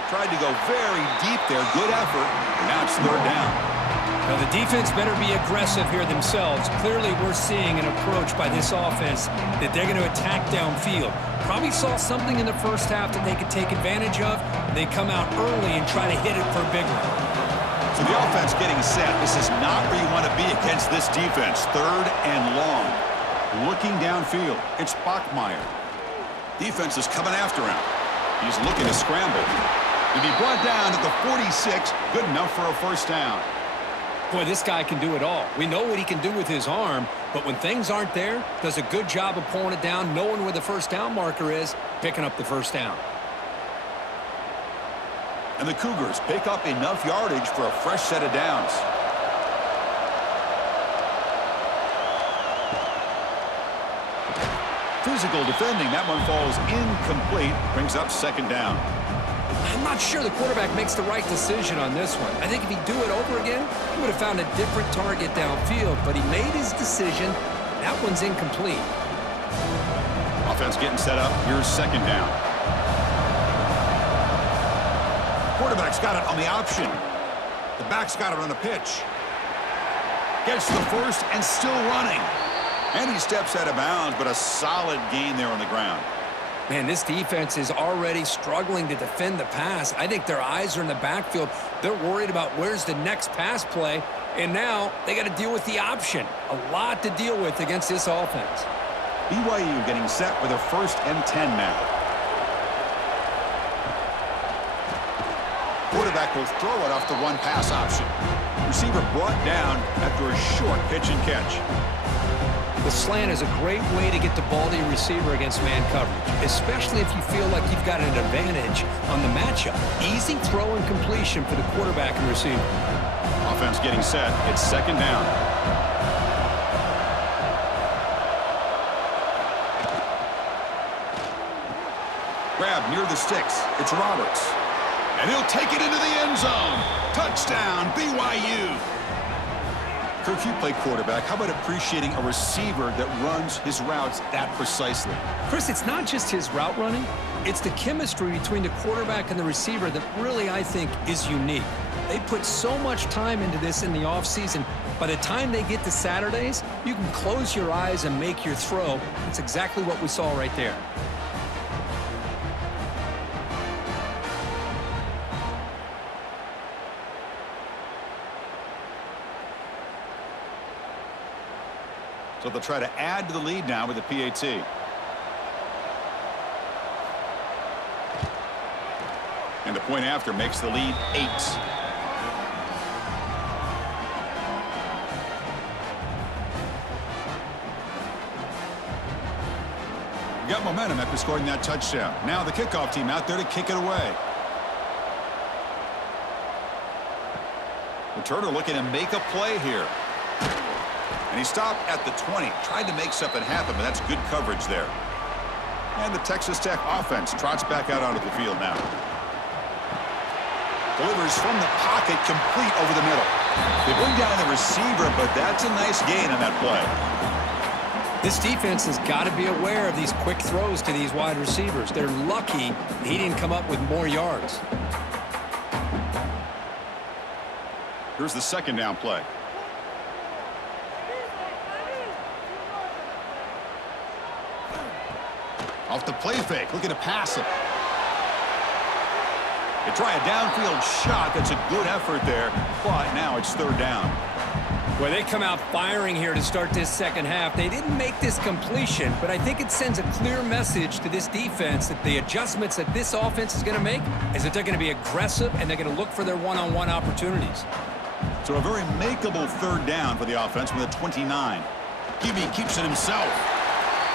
Tried to go very deep there. Good effort. Now it's third down. Now the defense better be aggressive here themselves. Clearly we're seeing an approach by this offense that they're going to attack downfield. Probably saw something in the first half that they could take advantage of. They come out early and try to hit it for a big one. So the offense getting set. This is not where you want to be against this defense. Third and long. Looking downfield. It's Bachmeier. Defense is coming after him. He's looking to scramble. He'll be brought down at the 46. Good enough for a first down. Boy, this guy can do it all. We know what he can do with his arm, but when things aren't there, does a good job of pulling it down, knowing where the first down marker is, picking up the first down. And the Cougars pick up enough yardage for a fresh set of downs. Physical defending. That one falls incomplete. Brings up second down. I'm not sure the quarterback makes the right decision on this one. I think if he'd do it over again, he would have found a different target downfield, but he made his decision. That one's incomplete. Offense getting set up. Here's second down. Quarterback's got it on the option. The back's got it on the pitch. Gets the first and still running. And he steps out of bounds, but a solid gain there on the ground. Man, this defense is already struggling to defend the pass. I think their eyes are in the backfield. They're worried about where's the next pass play, and now they got to deal with the option. A lot to deal with against this offense. BYU getting set with a 1st and 10 now. Quarterback will throw it off the run pass option. Receiver brought down after a short pitch and catch. The slant is a great way to get the ball to your receiver against man coverage, especially if you feel like you've got an advantage on the matchup. Easy throw and completion for the quarterback and receiver. Offense getting set. It's second down. Grab near the sticks. It's Roberts. And he'll take it into the end zone. Touchdown, BYU. Kirk, you play quarterback. How about appreciating a receiver that runs his routes that precisely? Chris, it's not just his route running. It's the chemistry between the quarterback and the receiver that really, I think, is unique. They put so much time into this in the offseason. By the time they get to Saturdays, you can close your eyes and make your throw. That's exactly what we saw right there. So they'll try to add to the lead now with the PAT. And the point after makes the lead 8. Got momentum after scoring that touchdown. Now the kickoff team out there to kick it away. Returner looking to make a play here. And he stopped at the 20. Tried to make something happen, but that's good coverage there. And the Texas Tech offense trots back out onto the field now. Delivers from the pocket, complete over the middle. They bring down the receiver, but that's a nice gain on that play. This defense has got to be aware of these quick throws to these wide receivers. They're lucky he didn't come up with more yards. Here's the second down play. Off the play fake, looking to pass it. They try a downfield shot. That's a good effort there, but now it's third down. Well, they come out firing here to start this second half. They didn't make this completion, but I think it sends a clear message to this defense that the adjustments that this offense is going to make is that they're going to be aggressive and they're going to look for their one-on-one opportunities. So a very makeable third down for the offense with a 29. Gibby keeps it himself.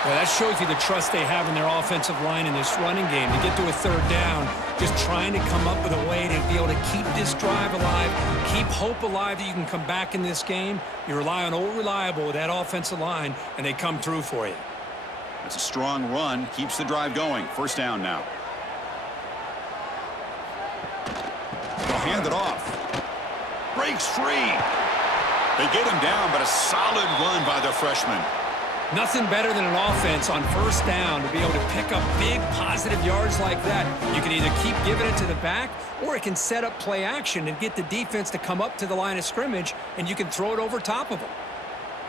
Well, that shows you the trust they have in their offensive line in this running game. To get to a third down, just trying to come up with a way to be able to keep this drive alive, keep hope alive that you can come back in this game. You rely on Old Reliable with that offensive line, and they come through for you. That's a strong run. Keeps the drive going. First down now. They'll hand it off. Breaks free. They get him down, but a solid run by the freshman. Nothing better than an offense on first down to be able to pick up big positive yards like that. You can either keep giving it to the back, or it can set up play action and get the defense to come up to the line of scrimmage, and you can throw it over top of them.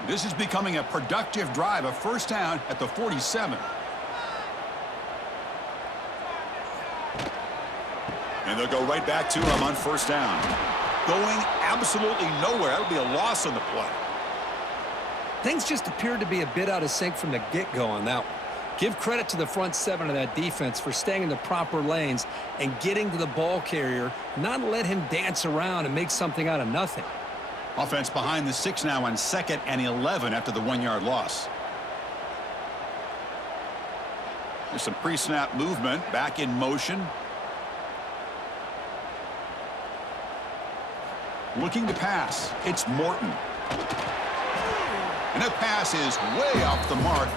This is becoming a productive drive, a first down at the 47. And they'll go right back to him on first down. Going absolutely nowhere. That'll be a loss on the play. Things just appeared to be a bit out of sync from the get-go on that one. Give credit to the front seven of that defense for staying in the proper lanes and getting to the ball carrier, not let him dance around and make something out of nothing. Offense behind the 6 now on 2nd and 11 after the 1-yard loss. There's some pre-snap movement, back in motion. Looking to pass. It's Morton. And that pass is way off the mark.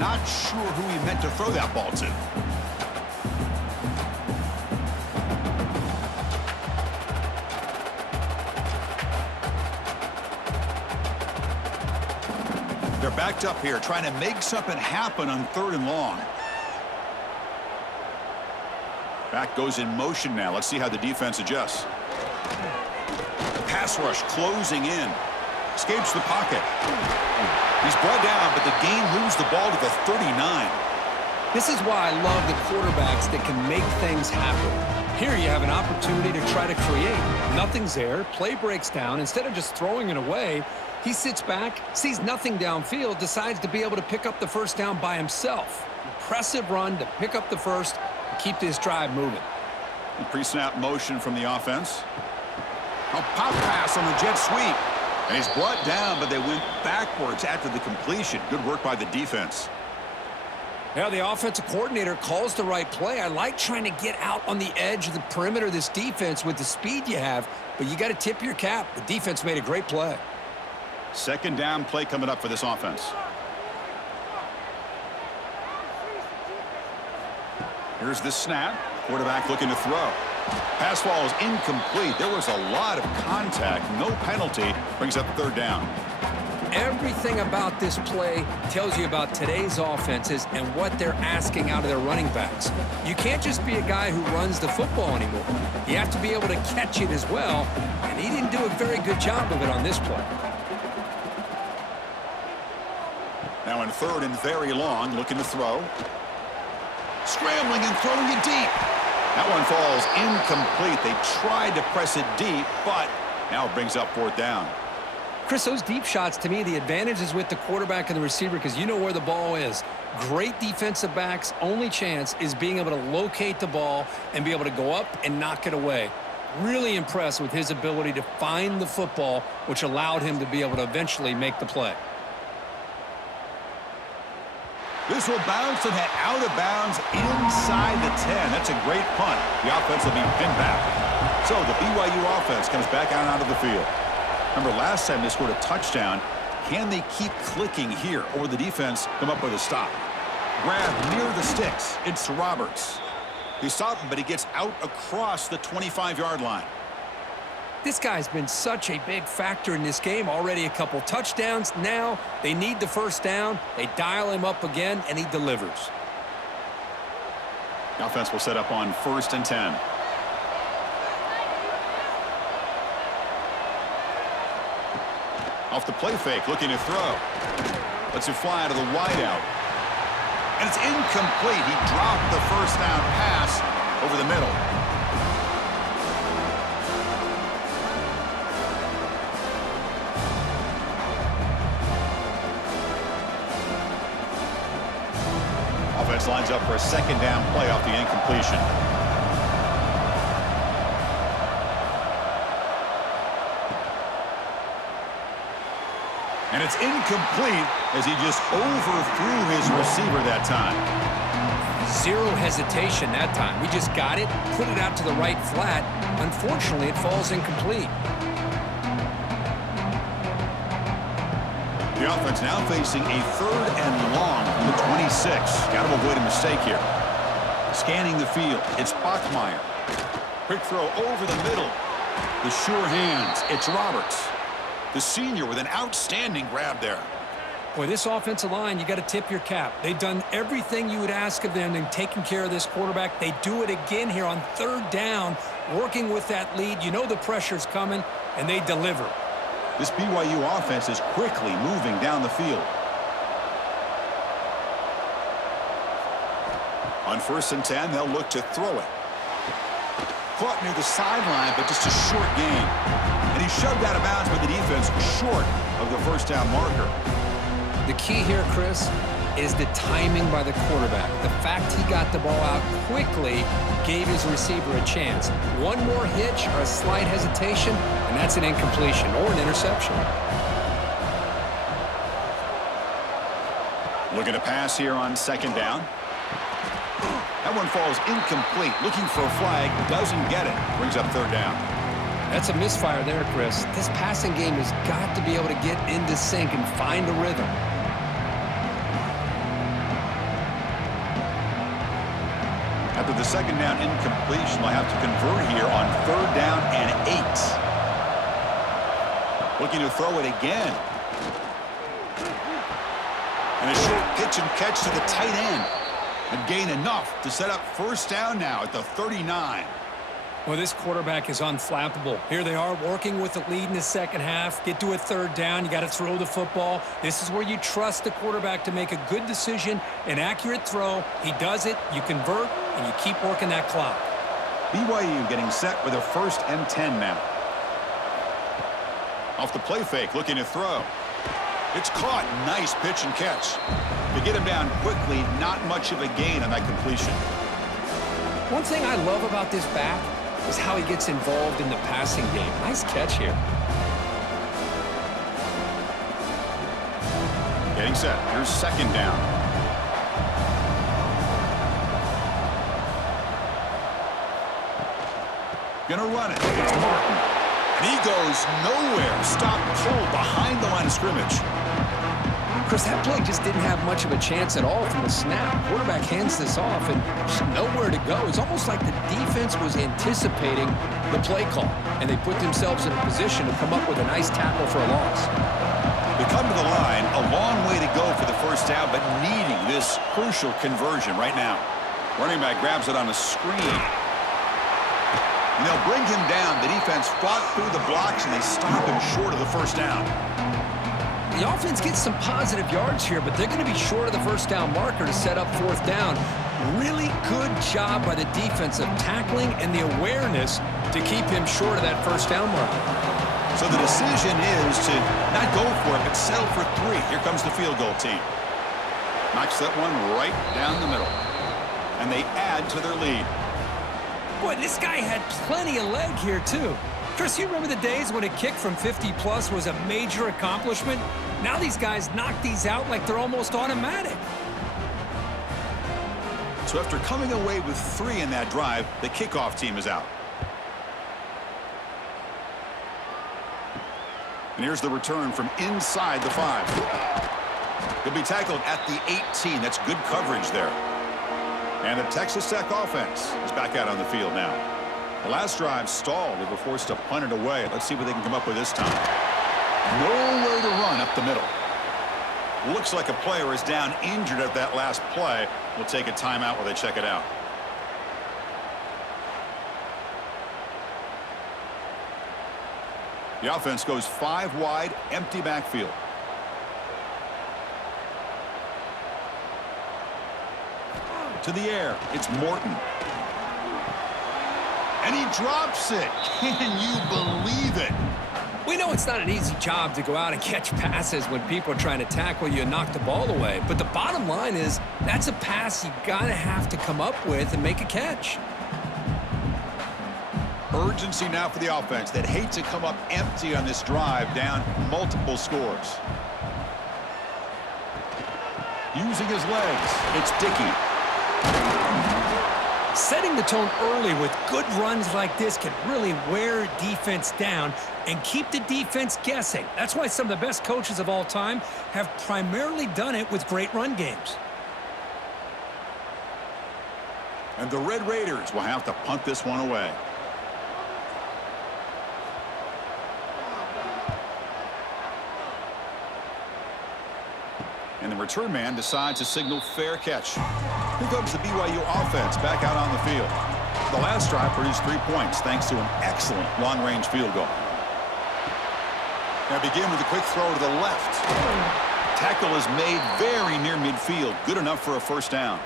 Not sure who he meant to throw that ball to. They're backed up here, trying to make something happen on 3rd and long. Back goes in motion now. Let's see how the defense adjusts. Pass rush closing in. Escapes the pocket. He's brought down, but the gain moves the ball to the 39. This is why I love the quarterbacks that can make things happen. Here you have an opportunity to try to create. Nothing's there. Play breaks down. Instead of just throwing it away, he sits back, sees nothing downfield, decides to be able to pick up the first down by himself. Impressive run to pick up the first and keep this drive moving. Pre-snap motion from the offense. A pop pass on the jet sweep. And he's brought down, but they went backwards after the completion. Good work by the defense. Yeah, the offensive coordinator calls the right play. I like trying to get out on the edge of the perimeter of this defense with the speed you have, but you got to tip your cap. The defense made a great play. Second down play coming up for this offense. Here's the snap. Quarterback looking to throw. Pass ball is incomplete. There was a lot of contact. No penalty. Brings up third down. Everything about this play tells you about today's offenses and what they're asking out of their running backs. You can't just be a guy who runs the football anymore. You have to be able to catch it as well, and he didn't do a very good job of it on this play. Now in third and very long, looking to throw. Scrambling and throwing it deep. That one falls incomplete. They tried to press it deep, but now it brings up fourth down. Chris, those deep shots, to me, the advantage is with the quarterback and the receiver because you know where the ball is. Great defensive backs' only chance is being able to locate the ball and be able to go up and knock it away. Really impressed with his ability to find the football, which allowed him to be able to eventually make the play. This will bounce and head out of bounds inside the 10. That's a great punt. The offense will be pinned back. So the BYU offense comes back out onto the field. Remember, last time they scored a touchdown. Can they keep clicking here, or will the defense come up with a stop? Grab near the sticks. It's Roberts. He stopped him, but he gets out across the 25-yard line. This guy's been such a big factor in this game. Already a couple touchdowns. Now they need the first down. They dial him up again, and he delivers. The offense will set up on 1st and 10. Off the play fake, looking to throw. Lets it fly to the wideout. And it's incomplete. He dropped the first down pass over the middle. Offense lines up for a second down play off the incompletion. And it's incomplete as he just overthrew his receiver that time. Zero hesitation that time. We just got it, put it out to the right flat. Unfortunately, it falls incomplete. The offense now facing a third and long from the 26. Got to avoid a mistake here. Scanning the field, it's Bachmeier. Quick throw over the middle. The sure hands, it's Roberts. The senior with an outstanding grab there. Boy, this offensive line, you got to tip your cap. They've done everything you would ask of them in taking care of this quarterback. They do it again here on third down, working with that lead. You know the pressure's coming, and they deliver. This BYU offense is quickly moving down the field. On 1st and 10, they'll look to throw it. Caught near the sideline, but just a short gain. And he's shoved out of bounds by the defense short of the first down marker. The key here, Chris, is the timing by the quarterback. The fact he got the ball out quickly gave his receiver a chance. One more hitch or a slight hesitation, and that's an incompletion or an interception. Looking to pass here on second down. That one falls incomplete. Looking for a flag, doesn't get it. Brings up third down. That's a misfire there, Chris. This passing game has got to be able to get into sync and find a rhythm. After the second down incompletion, they'll have to convert here on third down and 8. Looking to throw it again. And a short pitch and catch to the tight end. And gain enough to set up first down now at the 39. Well, this quarterback is unflappable. Here they are working with the lead in the second half. Get to a third down. You got to throw the football. This is where you trust the quarterback to make a good decision, an accurate throw. He does it. You convert, and you keep working that clock. BYU getting set with a 1st and 10 now. Off the play fake, looking to throw. It's caught. Nice pitch and catch. To get him down quickly, not much of a gain on that completion. One thing I love about this back is how he gets involved in the passing game. Nice catch here. Getting set. Here's second down. Gonna run it. It's Martin. And he goes nowhere. Stop cold behind the line of scrimmage. Chris, that play just didn't have much of a chance at all from the snap. Quarterback hands this off and just nowhere to go. It's almost like the defense was anticipating the play call, and they put themselves in a position to come up with a nice tackle for a loss. They come to the line, a long way to go for the first down, but needing this crucial conversion right now. Running back grabs it on a screen. And they'll bring him down. The defense fought through the blocks, and they stop him short of the first down. The offense gets some positive yards here, but they're going to be short of the first down marker to set up fourth down. Really good job by the defense of tackling and the awareness to keep him short of that first down marker. So the decision is to not go for it, but settle for 3. Here comes the field goal team. Knocks that one right down the middle. And they add to their lead. Boy, this guy had plenty of leg here, too. Chris, you remember the days when a kick from 50-plus was a major accomplishment? Now these guys knock these out like they're almost automatic. So after coming away with 3 in that drive, the kickoff team is out. And here's the return from inside the 5. He'll be tackled at the 18. That's good coverage there. And the Texas Tech offense is back out on the field now. The last drive stalled. They were forced to punt it away. Let's see what they can come up with this time. Nowhere to run up the middle. Looks like a player is down injured at that last play. We'll take a timeout while they check it out. The offense goes 5 wide, empty backfield. To the air, it's Morton. And he drops it. Can you believe it? We know it's not an easy job to go out and catch passes when people are trying to tackle you and knock the ball away. But the bottom line is that's a pass you gotta have to come up with and make a catch. Urgency now for the offense that hate to come up empty on this drive, down multiple scores. Using his legs, it's Dickey. Setting the tone early with good runs like this can really wear defense down and keep the defense guessing. That's why some of the best coaches of all time have primarily done it with great run games. And the Red Raiders will have to punt this one away. And the return man decides to signal fair catch. Here comes the BYU offense back out on the field. The last drive produced 3 points thanks to an excellent long-range field goal. Now begin with a quick throw to the left. Tackle is made very near midfield. Good enough for a first down.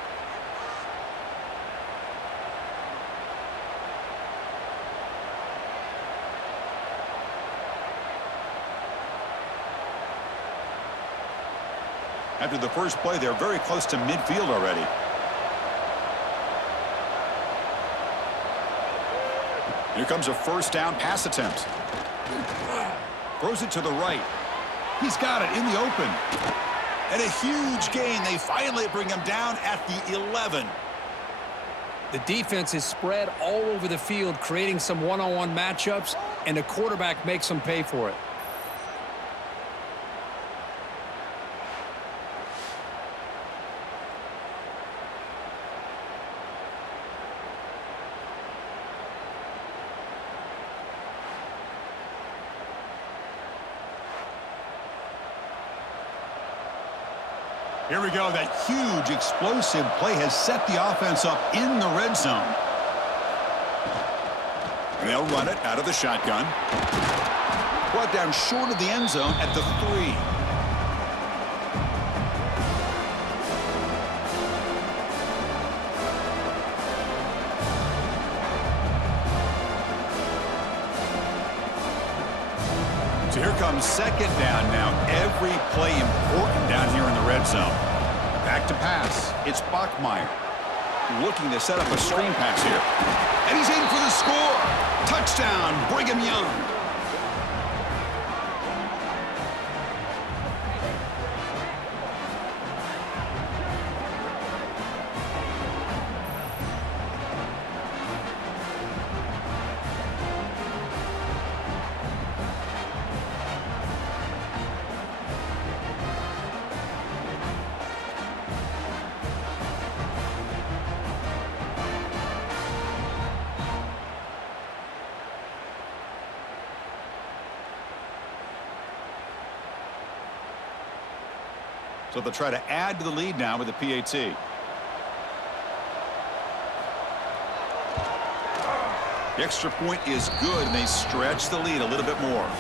After the first play, they're very close to midfield already. Here comes a first down pass attempt. Throws it to the right. He's got it in the open. And a huge gain. They finally bring him down at the 11. The defense is spread all over the field, creating some one-on-one matchups, and the quarterback makes them pay for it. Here we go. That huge explosive play has set the offense up in the red zone. And they'll run it out of the shotgun. Brought down short of the end zone at the 3. So here comes second down now. Every play important down here in the red zone. Back to pass. It's Bachmeier. Looking to set up a screen pass here. And he's in for the score. Touchdown, Brigham Young. So they'll try to add to the lead now with the PAT. The extra point is good, and they stretch the lead a little bit more.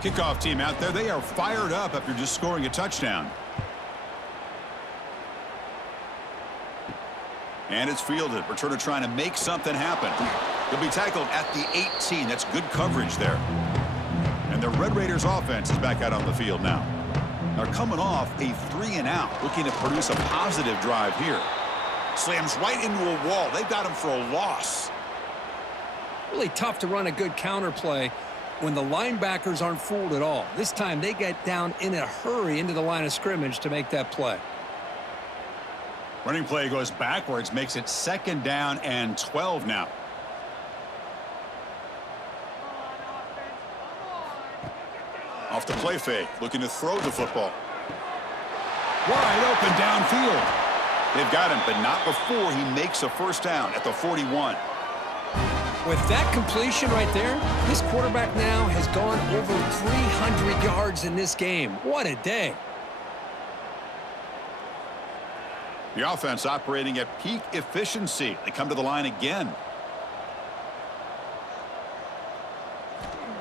Kickoff team out there. They are fired up after just scoring a touchdown. And it's fielded. Returner trying to make something happen. He'll be tackled at the 18. That's good coverage there. And the Red Raiders offense is back out on the field now. They're coming off a 3-and-out, looking to produce a positive drive here. Slams right into a wall. They've got him for a loss. Really tough to run a good counter play when the linebackers aren't fooled at all. This time they get down in a hurry into the line of scrimmage to make that play. Running play goes backwards, makes it 2nd down and 12 now. Off the play fake, looking to throw the football. Wide open downfield. They've got him, but not before he makes a first down at the 41. With that completion right there, this quarterback now has gone over 300 yards in this game. What a day. The offense operating at peak efficiency. They come to the line again.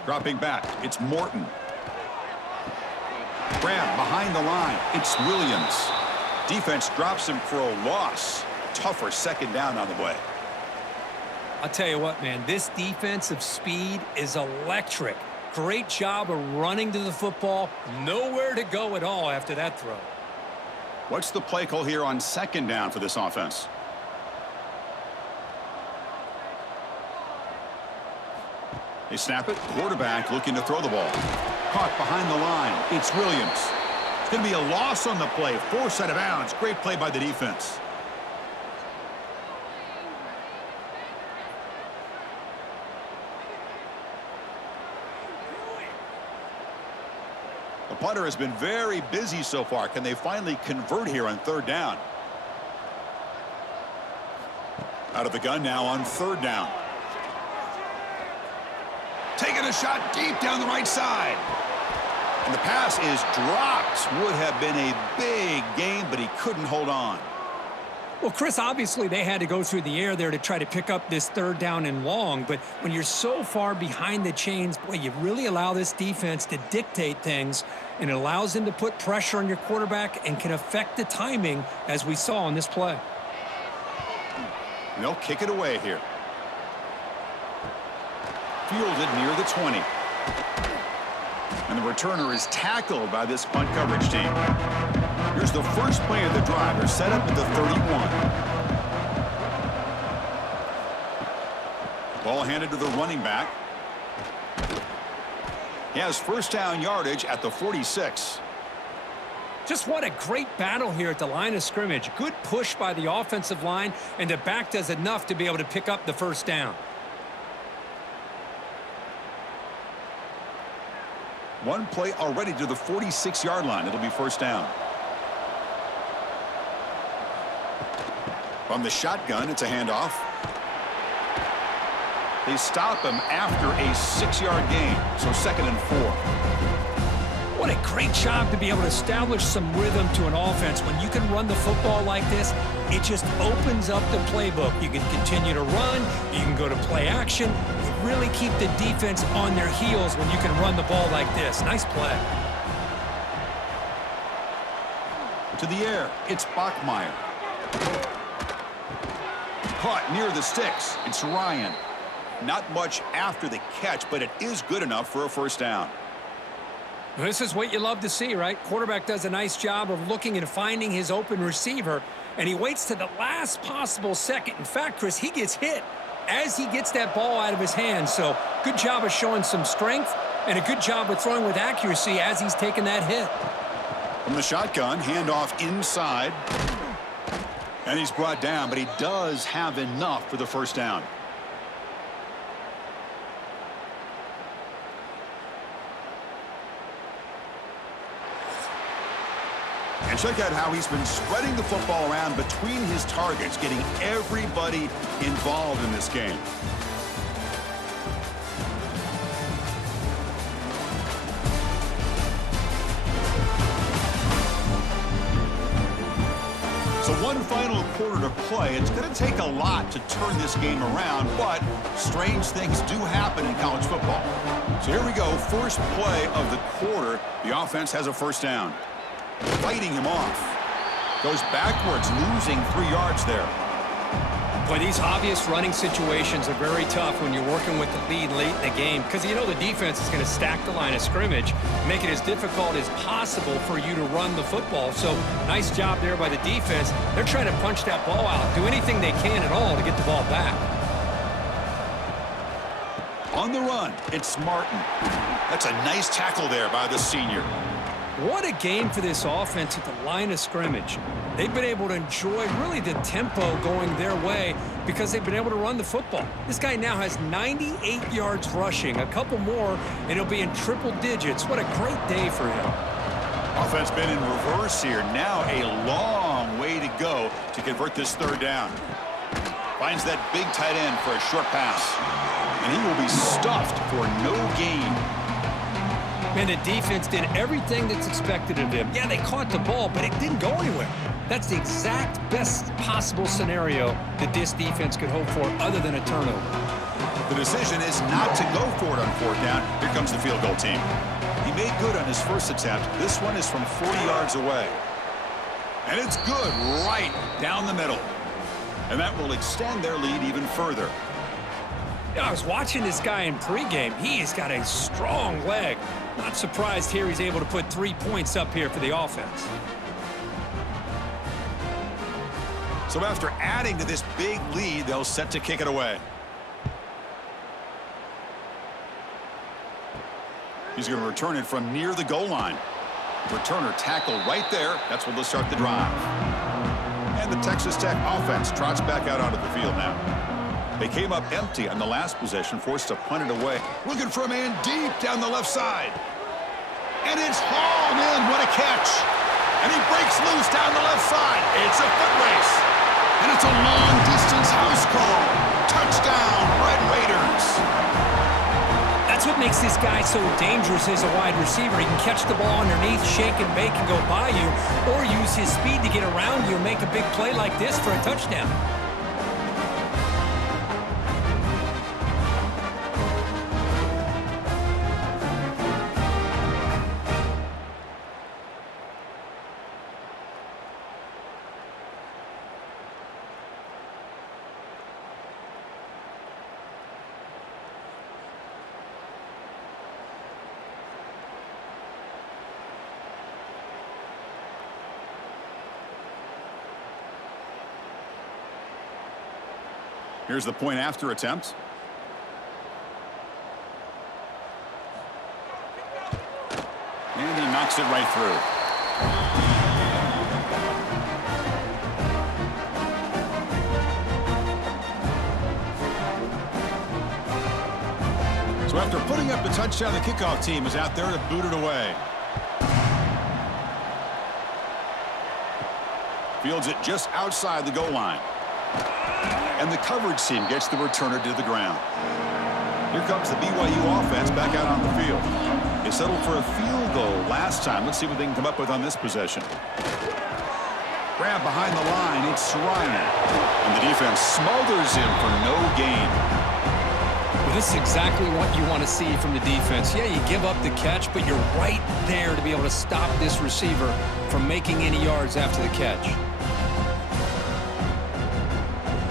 Dropping back, it's Morton. Grab behind the line, it's Williams. Defense drops him for a loss. Tougher 2nd down on the way. I'll tell you what, man, this defensive speed is electric. Great job of running to the football. Nowhere to go at all after that throw. What's the play call here on 2nd down for this offense? They snap it. Quarterback looking to throw the ball. Caught behind the line. It's Williams. It's going to be a loss on the play. Forced out of bounds. Great play by the defense. The punter has been very busy so far. Can they finally convert here on 3rd down? Out of the gun now on 3rd down. Taking a shot deep down the right side. And the pass is dropped. Would have been a big gain, but he couldn't hold on. Well, Chris, obviously they had to go through the air there to try to pick up this 3rd down and long. But when you're so far behind the chains, boy, you really allow this defense to dictate things. And it allows them to put pressure on your quarterback and can affect the timing, as we saw on this play. They'll kick it away here. Fielded near the 20. And the returner is tackled by this punt coverage team. Here's the first play of the drive. They're set up at the 31. Ball handed to the running back. He has 1st down yardage at the 46. Just what a great battle here at the line of scrimmage. Good push by the offensive line, and the back does enough to be able to pick up the 1st down. One play already to the 46-yard line. It'll be 1st down. From the shotgun, it's a handoff. They stop him after a 6-yard gain, so 2nd and 4. What a great job to be able to establish some rhythm to an offense. When you can run the football like this, it just opens up the playbook. You can continue to run. You can go to play action. You really keep the defense on their heels when you can run the ball like this. Nice play. To the air, it's Bachmeier. Caught near the sticks. It's Ryan. Not much after the catch, but it is good enough for a 1st down. This is what you love to see, right? Quarterback does a nice job of looking and finding his open receiver, and he waits to the last possible second. In fact, Chris, he gets hit as he gets that ball out of his hands. So good job of showing some strength and a good job of throwing with accuracy as he's taking that hit. From the shotgun, handoff inside. And he's brought down, but he does have enough for the 1st down. And check out how he's been spreading the football around between his targets, getting everybody involved in this game. So one final quarter to play. It's going to take a lot to turn this game around, but strange things do happen in college football. So here we go, first play of the quarter. The offense has a first down. Fighting him off. Goes backwards, losing 3 yards there. Boy, these obvious running situations are very tough when you're working with the lead late in the game because you know the defense is going to stack the line of scrimmage, make it as difficult as possible for you to run the football. So nice job there by the defense. They're trying to punch that ball out, do anything they can at all to get the ball back. On the run, it's Martin. That's a nice tackle there by the senior. What a game for this offense at the line of scrimmage. They've been able to enjoy really the tempo going their way because they've been able to run the football. This guy now has 98 yards rushing, a couple more, and he'll be in triple digits. What a great day for him. Offense been in reverse here. Now a long way to go to convert this third down. Finds that big tight end for a short pass. And he will be stuffed for no gain. Man, the defense did everything that's expected of them. Yeah, they caught the ball, but it didn't go anywhere. That's the exact best possible scenario that this defense could hope for other than a turnover. The decision is not to go for it on fourth down. Here comes the field goal team. He made good on his first attempt. This one is from 40 yards away. And it's good right down the middle. And that will extend their lead even further. I was watching this guy in pregame. He has got a strong leg. Not surprised here he's able to put 3 points up here for the offense. So after adding to this big lead, they'll set to kick it away. He's going to return it from near the goal line. Returner tackle right there. That's where they'll start the drive. And the Texas Tech offense trots back out onto the field now. They came up empty on the last possession, forced to punt it away. Looking for a man deep down the left side. And it's hauled in. What a catch. And he breaks loose down the left side. It's a foot race. And it's a long-distance house call. Touchdown, Red Raiders. That's what makes this guy so dangerous as a wide receiver. He can catch the ball underneath, shake and bake, and go by you, or use his speed to get around you and make a big play like this for a touchdown. Here's the point after attempt. And he knocks it right through. So after putting up the touchdown, the kickoff team is out there to boot it away. Fields it just outside the goal line. And the coverage team gets the returner to the ground. Here comes the BYU offense back out on the field. They settled for a field goal last time. Let's see what they can come up with on this possession. Grab behind the line. It's Ryan. And the defense smothers him for no gain. Well, this is exactly what you want to see from the defense. Yeah, you give up the catch, but you're right there to be able to stop this receiver from making any yards after the catch.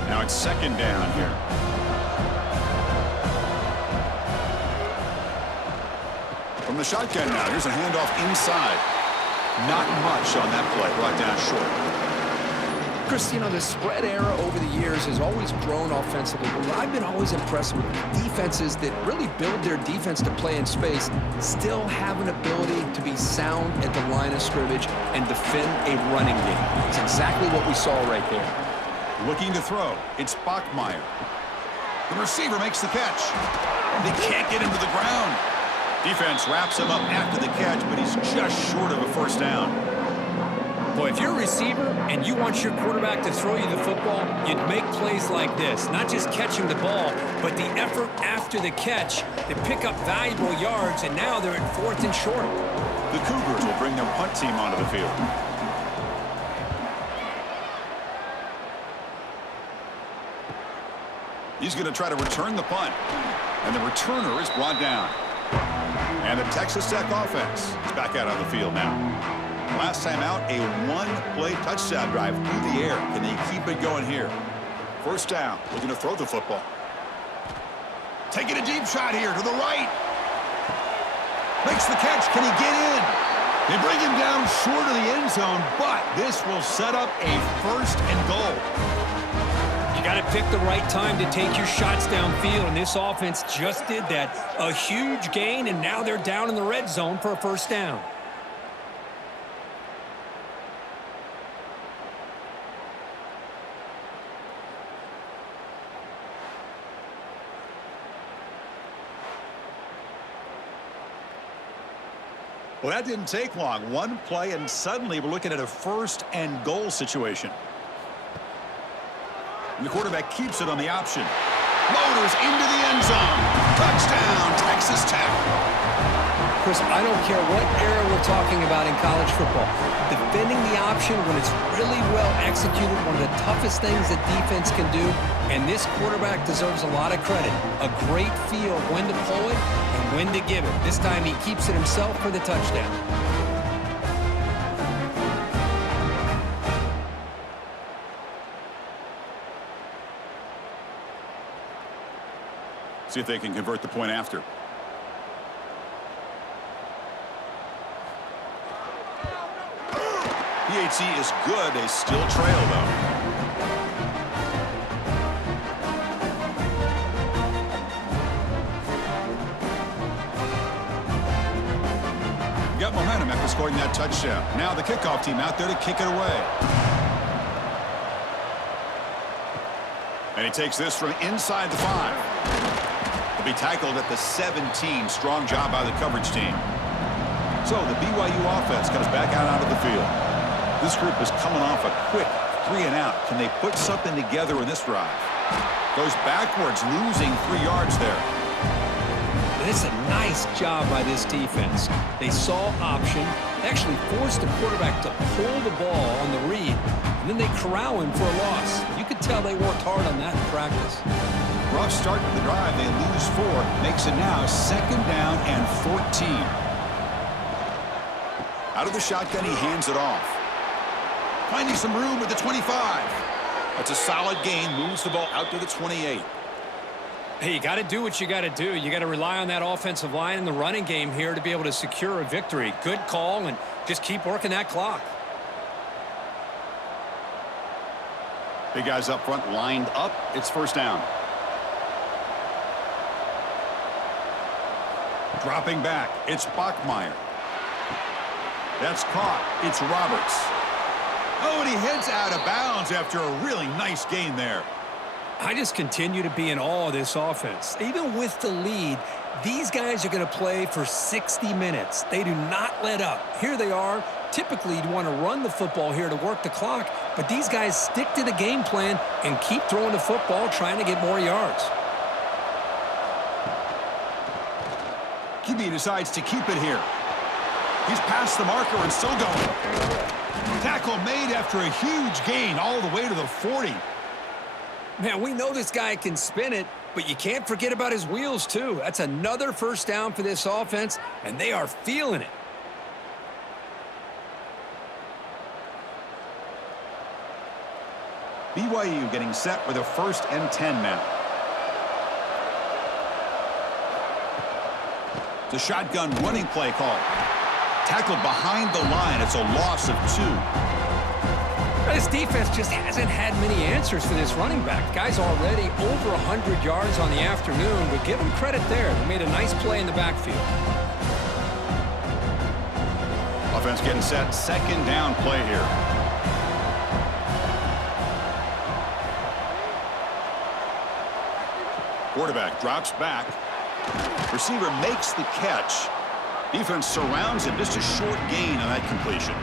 Now it's second down here. From the shotgun now, here's a handoff inside. Not much on that play, brought down short. Chris, you know, the spread era over the years has always grown offensively. But I've been always impressed with defenses that really build their defense to play in space, still have an ability to be sound at the line of scrimmage and defend a running game. It's exactly what we saw right there. Looking to throw. It's Bachmeier. The receiver makes the catch. They can't get him to the ground. Defense wraps him up after the catch, but he's just short of a first down. Boy, if you're a receiver and you want your quarterback to throw you the football, you'd make plays like this. Not just catching the ball, but the effort after the catch to pick up valuable yards, and now they're at 4th and short. The Cougars will bring their punt team onto the field. He's going to try to return the punt. And the returner is brought down. And the Texas Tech offense is back out on the field now. Last time out, a one-play touchdown drive through the air. Can they keep it going here? First down, looking to throw the football. Taking a deep shot here to the right. Makes the catch. Can he get in? They bring him down short of the end zone, but this will set up a 1st and goal. You got to pick the right time to take your shots downfield, and this offense just did that. A huge gain, and now they're down in the red zone for a 1st down. Well, that didn't take long. One play, and suddenly we're looking at a 1st and goal situation. And the quarterback keeps it on the option. Motors into the end zone. Touchdown, Texas Tech. Chris, I don't care what era we're talking about in college football. Defending the option when it's really well executed, one of the toughest things that defense can do, and this quarterback deserves a lot of credit. A great feel of when to pull it and when to give it. This time he keeps it himself for the touchdown. See if they can convert the point after. PHC is good. They still trail, though. Got momentum after scoring that touchdown. Now the kickoff team out there to kick it away. And he takes this from inside the 5. He'll be tackled at the 17. Strong job by the coverage team. So the BYU offense comes back out onto the field. This group is coming off a quick 3-and-out. Can they put something together in this drive? Goes backwards, losing 3 yards there. It's a nice job by this defense. They saw option, actually forced the quarterback to pull the ball on the read, and then they corral him for a loss. You could tell they worked hard on that in practice. Rough start to the drive. They lose 4. Makes it now 2nd down and 14. Out of the shotgun, he hands it off. Finding some room at the 25. That's a solid gain. Moves the ball out to the 28. Hey, you got to do what you got to do. You got to rely on that offensive line in the running game here to be able to secure a victory. Good call, and just keep working that clock. Big guys up front lined up. It's 1st down. Dropping back. It's Bachmeier. That's caught. It's Roberts. Oh, and he heads out of bounds after a really nice gain there. I just continue to be in awe of this offense. Even with the lead, these guys are going to play for 60 minutes. They do not let up. Here they are. Typically, you'd want to run the football here to work the clock, but these guys stick to the game plan and keep throwing the football, trying to get more yards. QB decides to keep it here. He's past the marker and still going. Tackle made after a huge gain all the way to the 40. Man, we know this guy can spin it, but you can't forget about his wheels, too. That's another 1st down for this offense, and they are feeling it. BYU getting set with a 1st and 10 now. The shotgun running play call. Tackled behind the line. It's a loss of 2. This defense just hasn't had many answers for this running back. Guy's already over 100 yards on the afternoon, but give him credit there. He made a nice play in the backfield. Offense getting set. 2nd down play here. Quarterback drops back. Receiver makes the catch. Defense surrounds him. Just a short gain on that completion.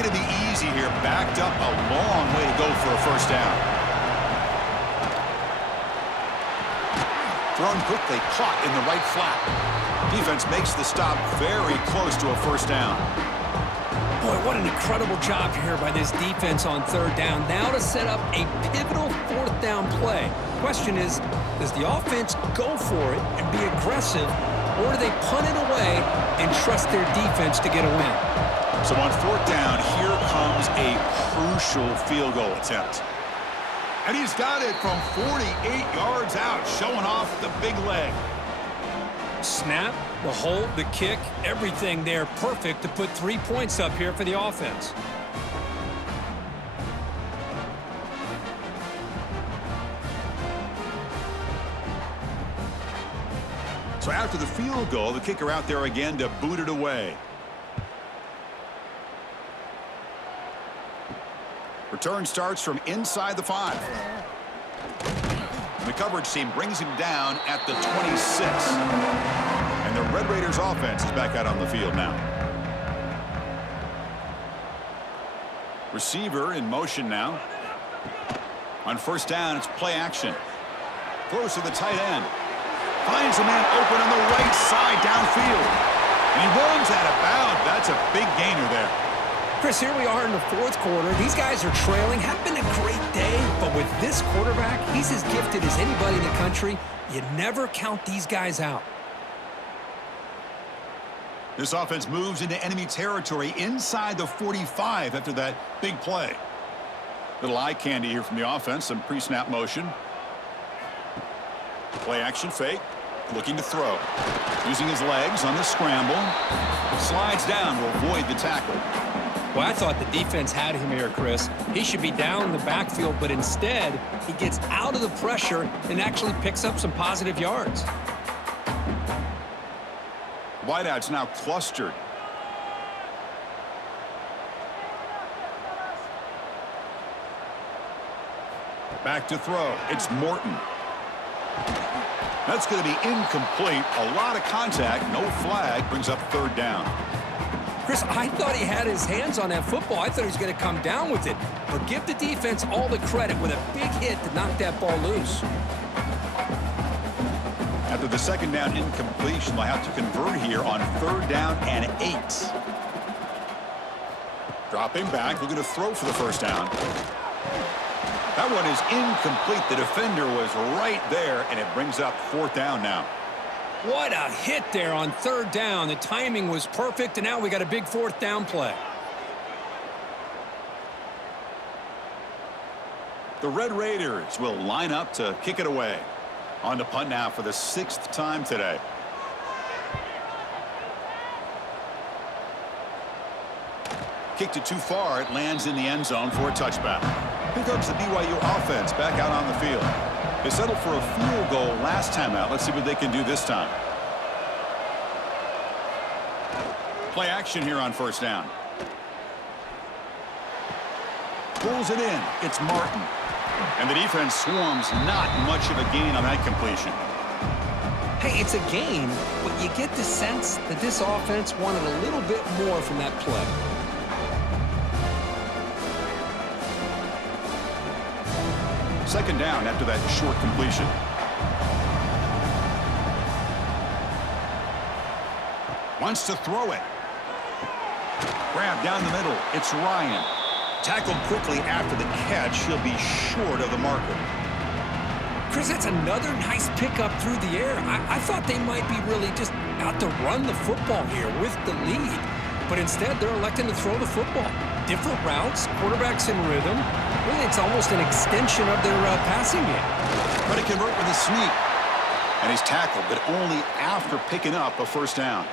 going to be easy here. Backed up a long way to go for a first down. Thrown quickly, caught in the right flat. Defense makes the stop very close to a first down. Boy, what an incredible job here by this defense on third down. Now to set up a pivotal fourth down play. Question is, does the offense go for it and be aggressive, or do they punt it away and trust their defense to get a win? So on fourth down, here comes a crucial field goal attempt. And he's got it from 48 yards out, showing off the big leg. Snap, the hold, the kick, everything there perfect to put 3 points up here for the offense. So after the field goal, the kicker out there again to boot it away. Return starts from inside the 5. The coverage team brings him down at the 26. And the Red Raiders offense is back out on the field now. Receiver in motion now. On first down, it's play action. Throws to the tight end. Finds a man open on the right side downfield. And he runs out of bounds. That's a big gainer there. Chris, here we are in the fourth quarter. These guys are trailing. Had been a great day, but with this quarterback, he's as gifted as anybody in the country. You never count these guys out. This offense moves into enemy territory inside the 45 after that big play. Little eye candy here from the offense. Some pre-snap motion. Play action fake. Looking to throw. Using his legs on the scramble. Slides down to avoid the tackle. Well, I thought the defense had him here, Chris. He should be down in the backfield, but instead, he gets out of the pressure and actually picks up some positive yards. Wideout's now clustered. Back to throw. It's Morton. That's going to be incomplete. A lot of contact. No flag. Brings up third down. Chris, I thought he had his hands on that football. I thought he was going to come down with it. But give the defense all the credit with a big hit to knock that ball loose. After the second down incompletion, they'll have to convert here on third down and 8. Dropping back, looking to throw for the first down. That one is incomplete. The defender was right there, and it brings up fourth down now. What a hit there on third down. The timing was perfect, and now we got a big fourth down play. The Red Raiders will line up to kick it away. On to punt now for the 6th time today. Kicked it too far. It lands in the end zone for a touchback. Here comes the BYU offense back out on the field. They settled for a field goal last time out. Let's see what they can do this time. Play action here on first down. Pulls it in. It's Martin. And the defense swarms. Not much of a gain on that completion. Hey, it's a gain, but you get the sense that this offense wanted a little bit more from that play. Second down after that short completion. Wants to throw it. Grab down the middle. It's Ryan. Tackled quickly after the catch. He'll be short of the marker. Chris, that's another nice pickup through the air. I thought they might be really just out to run the football here with the lead. But instead, they're electing to throw the football. Different routes, quarterbacks in rhythm. Really, it's almost an extension of their passing game. Trying to convert with a sneak. And he's tackled, but only after picking up a first down.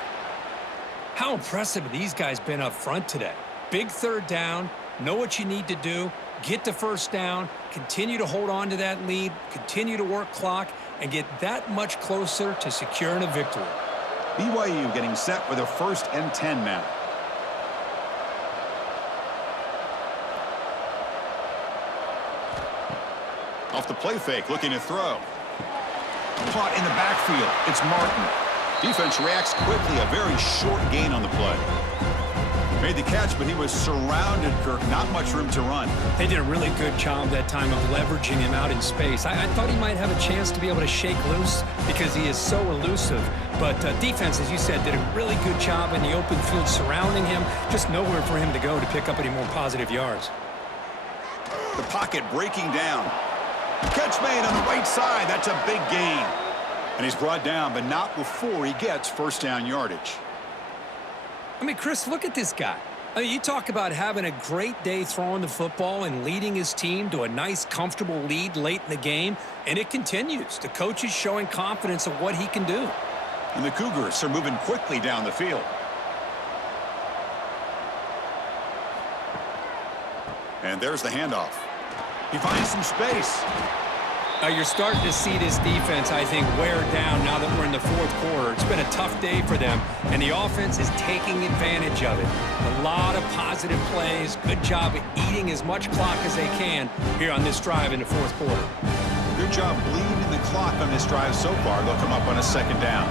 How impressive have these guys been up front today? Big third down, know what you need to do, get the first down, continue to hold on to that lead, continue to work clock, and get that much closer to securing a victory. BYU getting set with a 1st and 10 now. Off the play fake, looking to throw. Caught in the backfield. It's Martin. Defense reacts quickly. A very short gain on the play. Made the catch, but he was surrounded, Kirk. Not much room to run. They did a really good job that time of leveraging him out in space. I thought he might have a chance to be able to shake loose because he is so elusive. But defense, as you said, did a really good job in the open field surrounding him. Just nowhere for him to go to pick up any more positive yards. The pocket breaking down. Catch made on the right side. That's a big gain. And he's brought down, but not before he gets first down yardage. I mean, Chris, look at this guy. I mean, you talk about having a great day throwing the football and leading his team to a nice, comfortable lead late in the game, and it continues. The coach is showing confidence of what he can do. And the Cougars are moving quickly down the field. And there's the handoff. He finds some space. You're starting to see this defense, I think, wear down now that we're in the fourth quarter. It's been a tough day for them, and the offense is taking advantage of it. A lot of positive plays. Good job of eating as much clock as they can here on this drive in the fourth quarter. Good job bleeding the clock on this drive so far. They'll come up on a second down.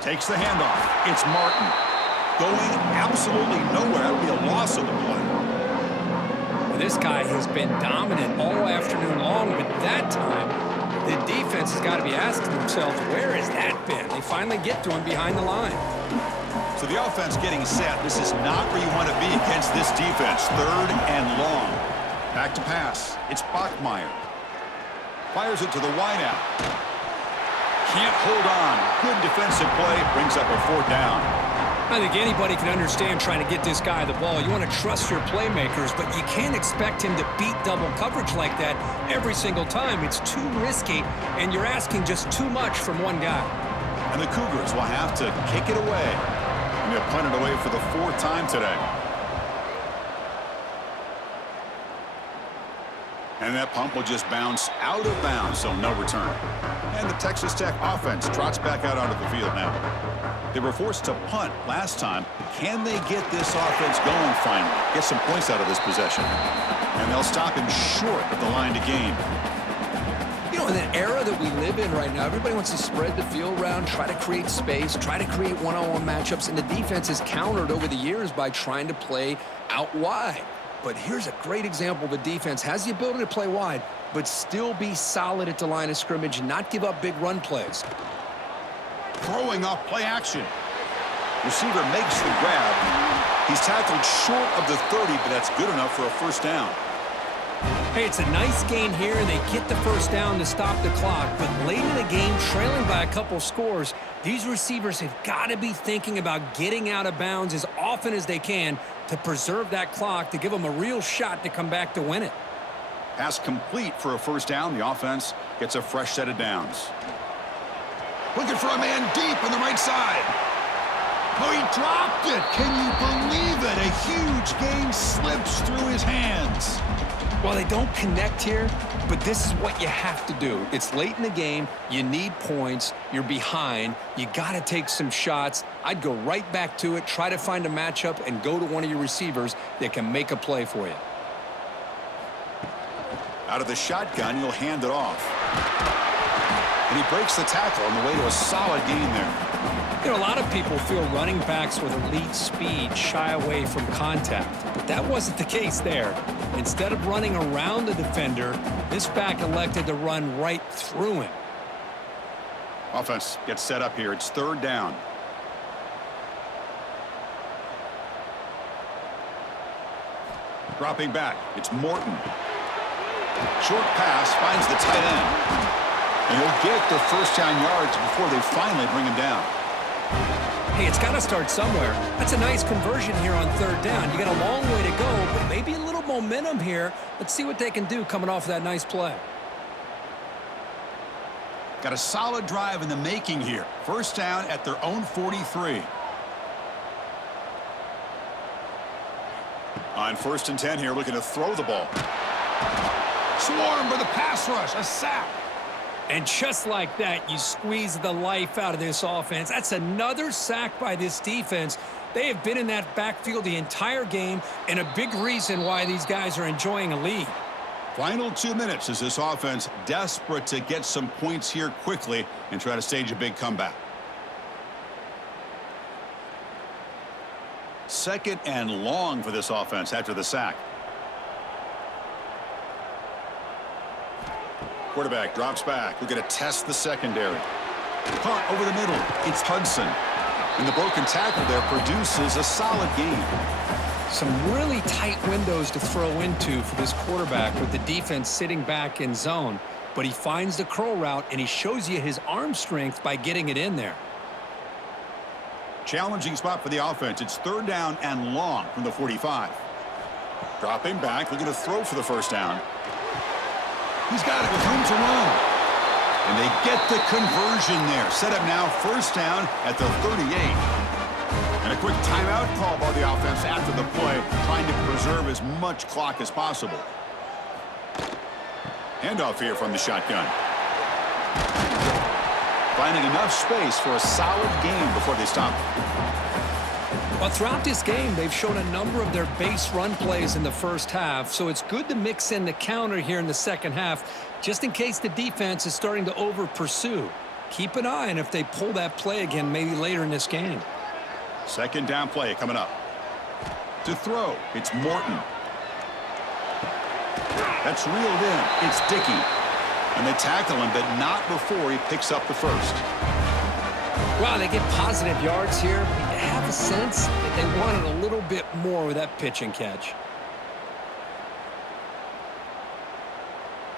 Takes the handoff. It's Martin. Going absolutely nowhere. That'll be a loss of the play. This guy has been dominant all afternoon long, but that time, the defense has got to be asking themselves, where has that been? They finally get to him behind the line. So the offense getting set. This is not where you want to be against this defense. Third and long. Back to pass. It's Bachmeier. Fires it to the wideout. Can't hold on. Good defensive play. Brings up a fourth down. I think anybody can understand trying to get this guy the ball. You want to trust your playmakers, but you can't expect him to beat double coverage like that every single time. It's too risky, and you're asking just too much from one guy. And the Cougars will have to kick it away. And they'll punt it away for the fourth time today. And that punt will just bounce out of bounds, so no return. And the Texas Tech offense trots back out onto the field now. They were forced to punt last time. Can they get this offense going finally? Get some points out of this possession. And they'll stop him short of the line to gain. You know, in the era that we live in right now, everybody wants to spread the field around, try to create space, try to create one-on-one matchups, and the defense is countered over the years by trying to play out wide. But here's a great example of a defense has the ability to play wide, but still be solid at the line of scrimmage and not give up big run plays. Throwing off play action. Receiver makes the grab. He's tackled short of the 30, but that's good enough for a first down. Hey, it's a nice gain here, and they get the first down to stop the clock. But late in the game, trailing by a couple scores, these receivers have got to be thinking about getting out of bounds as often as they can to preserve that clock, to give them a real shot to come back to win it. Pass complete for a first down. The offense gets a fresh set of downs. Looking for a man deep on the right side. Oh, he dropped it. Can you believe it? A huge gain slips through his hands. Well, they don't connect here, but this is what you have to do. It's late in the game. You need points. You're behind. You got to take some shots. I'd go right back to it, try to find a matchup, and go to one of your receivers that can make a play for you. Out of the shotgun, he'll hand it off. And he breaks the tackle on the way to a solid gain there. You know, a lot of people feel running backs with elite speed shy away from contact, but that wasn't the case there. Instead of running around the defender, this back elected to run right through him. Offense gets set up here. It's third down. Dropping back. It's Morton. Short pass finds the tight end. And he'll get the first down yards before they finally bring him down. Hey, it's got to start somewhere. That's a nice conversion here on third down. You got a long way to go, but maybe a little momentum here. Let's see what they can do coming off that nice play. Got a solid drive in the making here. First down at their own 43. On 1st and 10 here, looking to throw the ball. Swarmed by the pass rush, a sack. And just like that, you squeeze the life out of this offense. That's another sack by this defense. They have been in that backfield the entire game, and a big reason why these guys are enjoying a lead. Final 2 minutes as this offense desperate to get some points here quickly and try to stage a big comeback. 2nd and long for this offense after the sack. Quarterback drops back. We're going to test the secondary. Caught over the middle. It's Hudson. And the broken tackle there produces a solid gain. Some really tight windows to throw into for this quarterback with the defense sitting back in zone. But he finds the curl route, and he shows you his arm strength by getting it in there. Challenging spot for the offense. It's 3rd down and long from the 45. Dropping back, looking to throw for the first down. He's got it with room to run. And they get the conversion there. Set up now, 1st down at the 38. And a quick timeout call by the offense after the play, trying to preserve as much clock as possible. Handoff here from the shotgun. Finding enough space for a solid gain before they stop. Well, throughout this game, they've shown a number of their base run plays in the first half, so it's good to mix in the counter here in the second half, just in case the defense is starting to over-pursue. Keep an eye on if they pull that play again maybe later in this game. 2nd down play coming up. To throw, it's Morton. That's reeled in. It's Dickey. And they tackle him, but not before he picks up the first. Well, they get positive yards here, but you have a sense that they wanted a little bit more with that pitch and catch.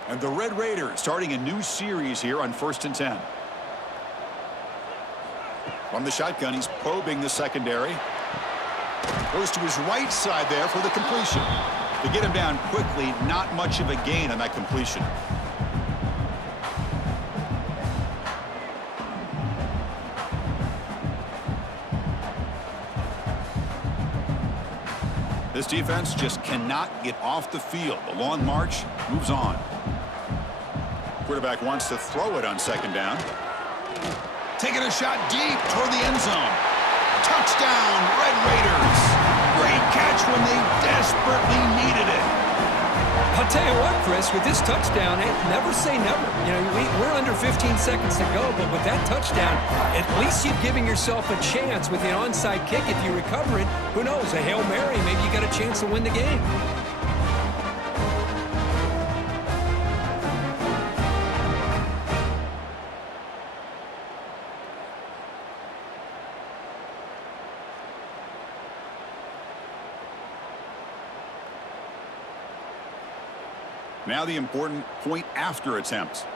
And the Red Raiders starting a new series here on 1st and 10. From the shotgun, he's probing the secondary. Goes to his right side there for the completion. To get him down quickly, not much of a gain on that completion. This defense just cannot get off the field. The long march moves on. Quarterback wants to throw it on 2nd down. Taking a shot deep toward the end zone. Touchdown, Red Raiders. Great catch when they desperately needed it. I'll tell you what, Chris, with this touchdown, never say never. You know, we're under 15 seconds to go, but with that touchdown, at least you're giving yourself a chance with an onside kick. If you recover it, who knows, a Hail Mary, maybe you got a chance to win the game. Now the important point after attempt.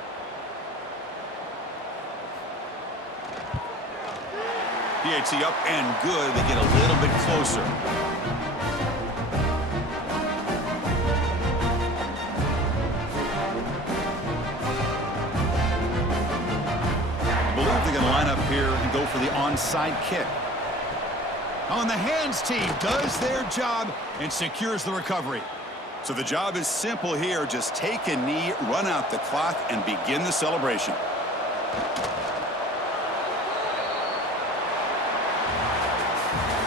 PAT up and good. They get a little bit closer. I believe they're going to line up here and go for the onside kick. On the hands team does their job and secures the recovery. So the job is simple here. Just take a knee, run out the clock, and begin the celebration.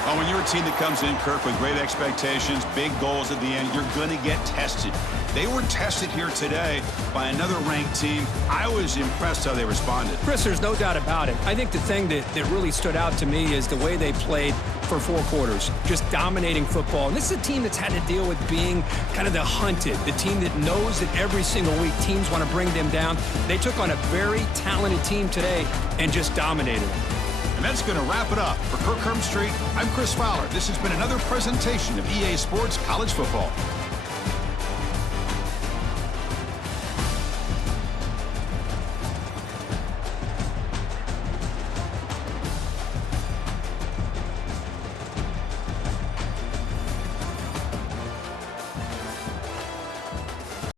Oh, when you're a team that comes in, Kirk, with great expectations, big goals at the end, you're going to get tested. They were tested here today by another ranked team. I was impressed how they responded. Chris, there's no doubt about it. I think the thing that really stood out to me is the way they played for 4 quarters, just dominating football. And this is a team that's had to deal with being kind of the hunted, the team that knows that every single week teams want to bring them down. They took on a very talented team today and just dominated them. And that's going to wrap it up. For Kirk Street, I'm Chris Fowler. This has been another presentation of EA Sports College Football.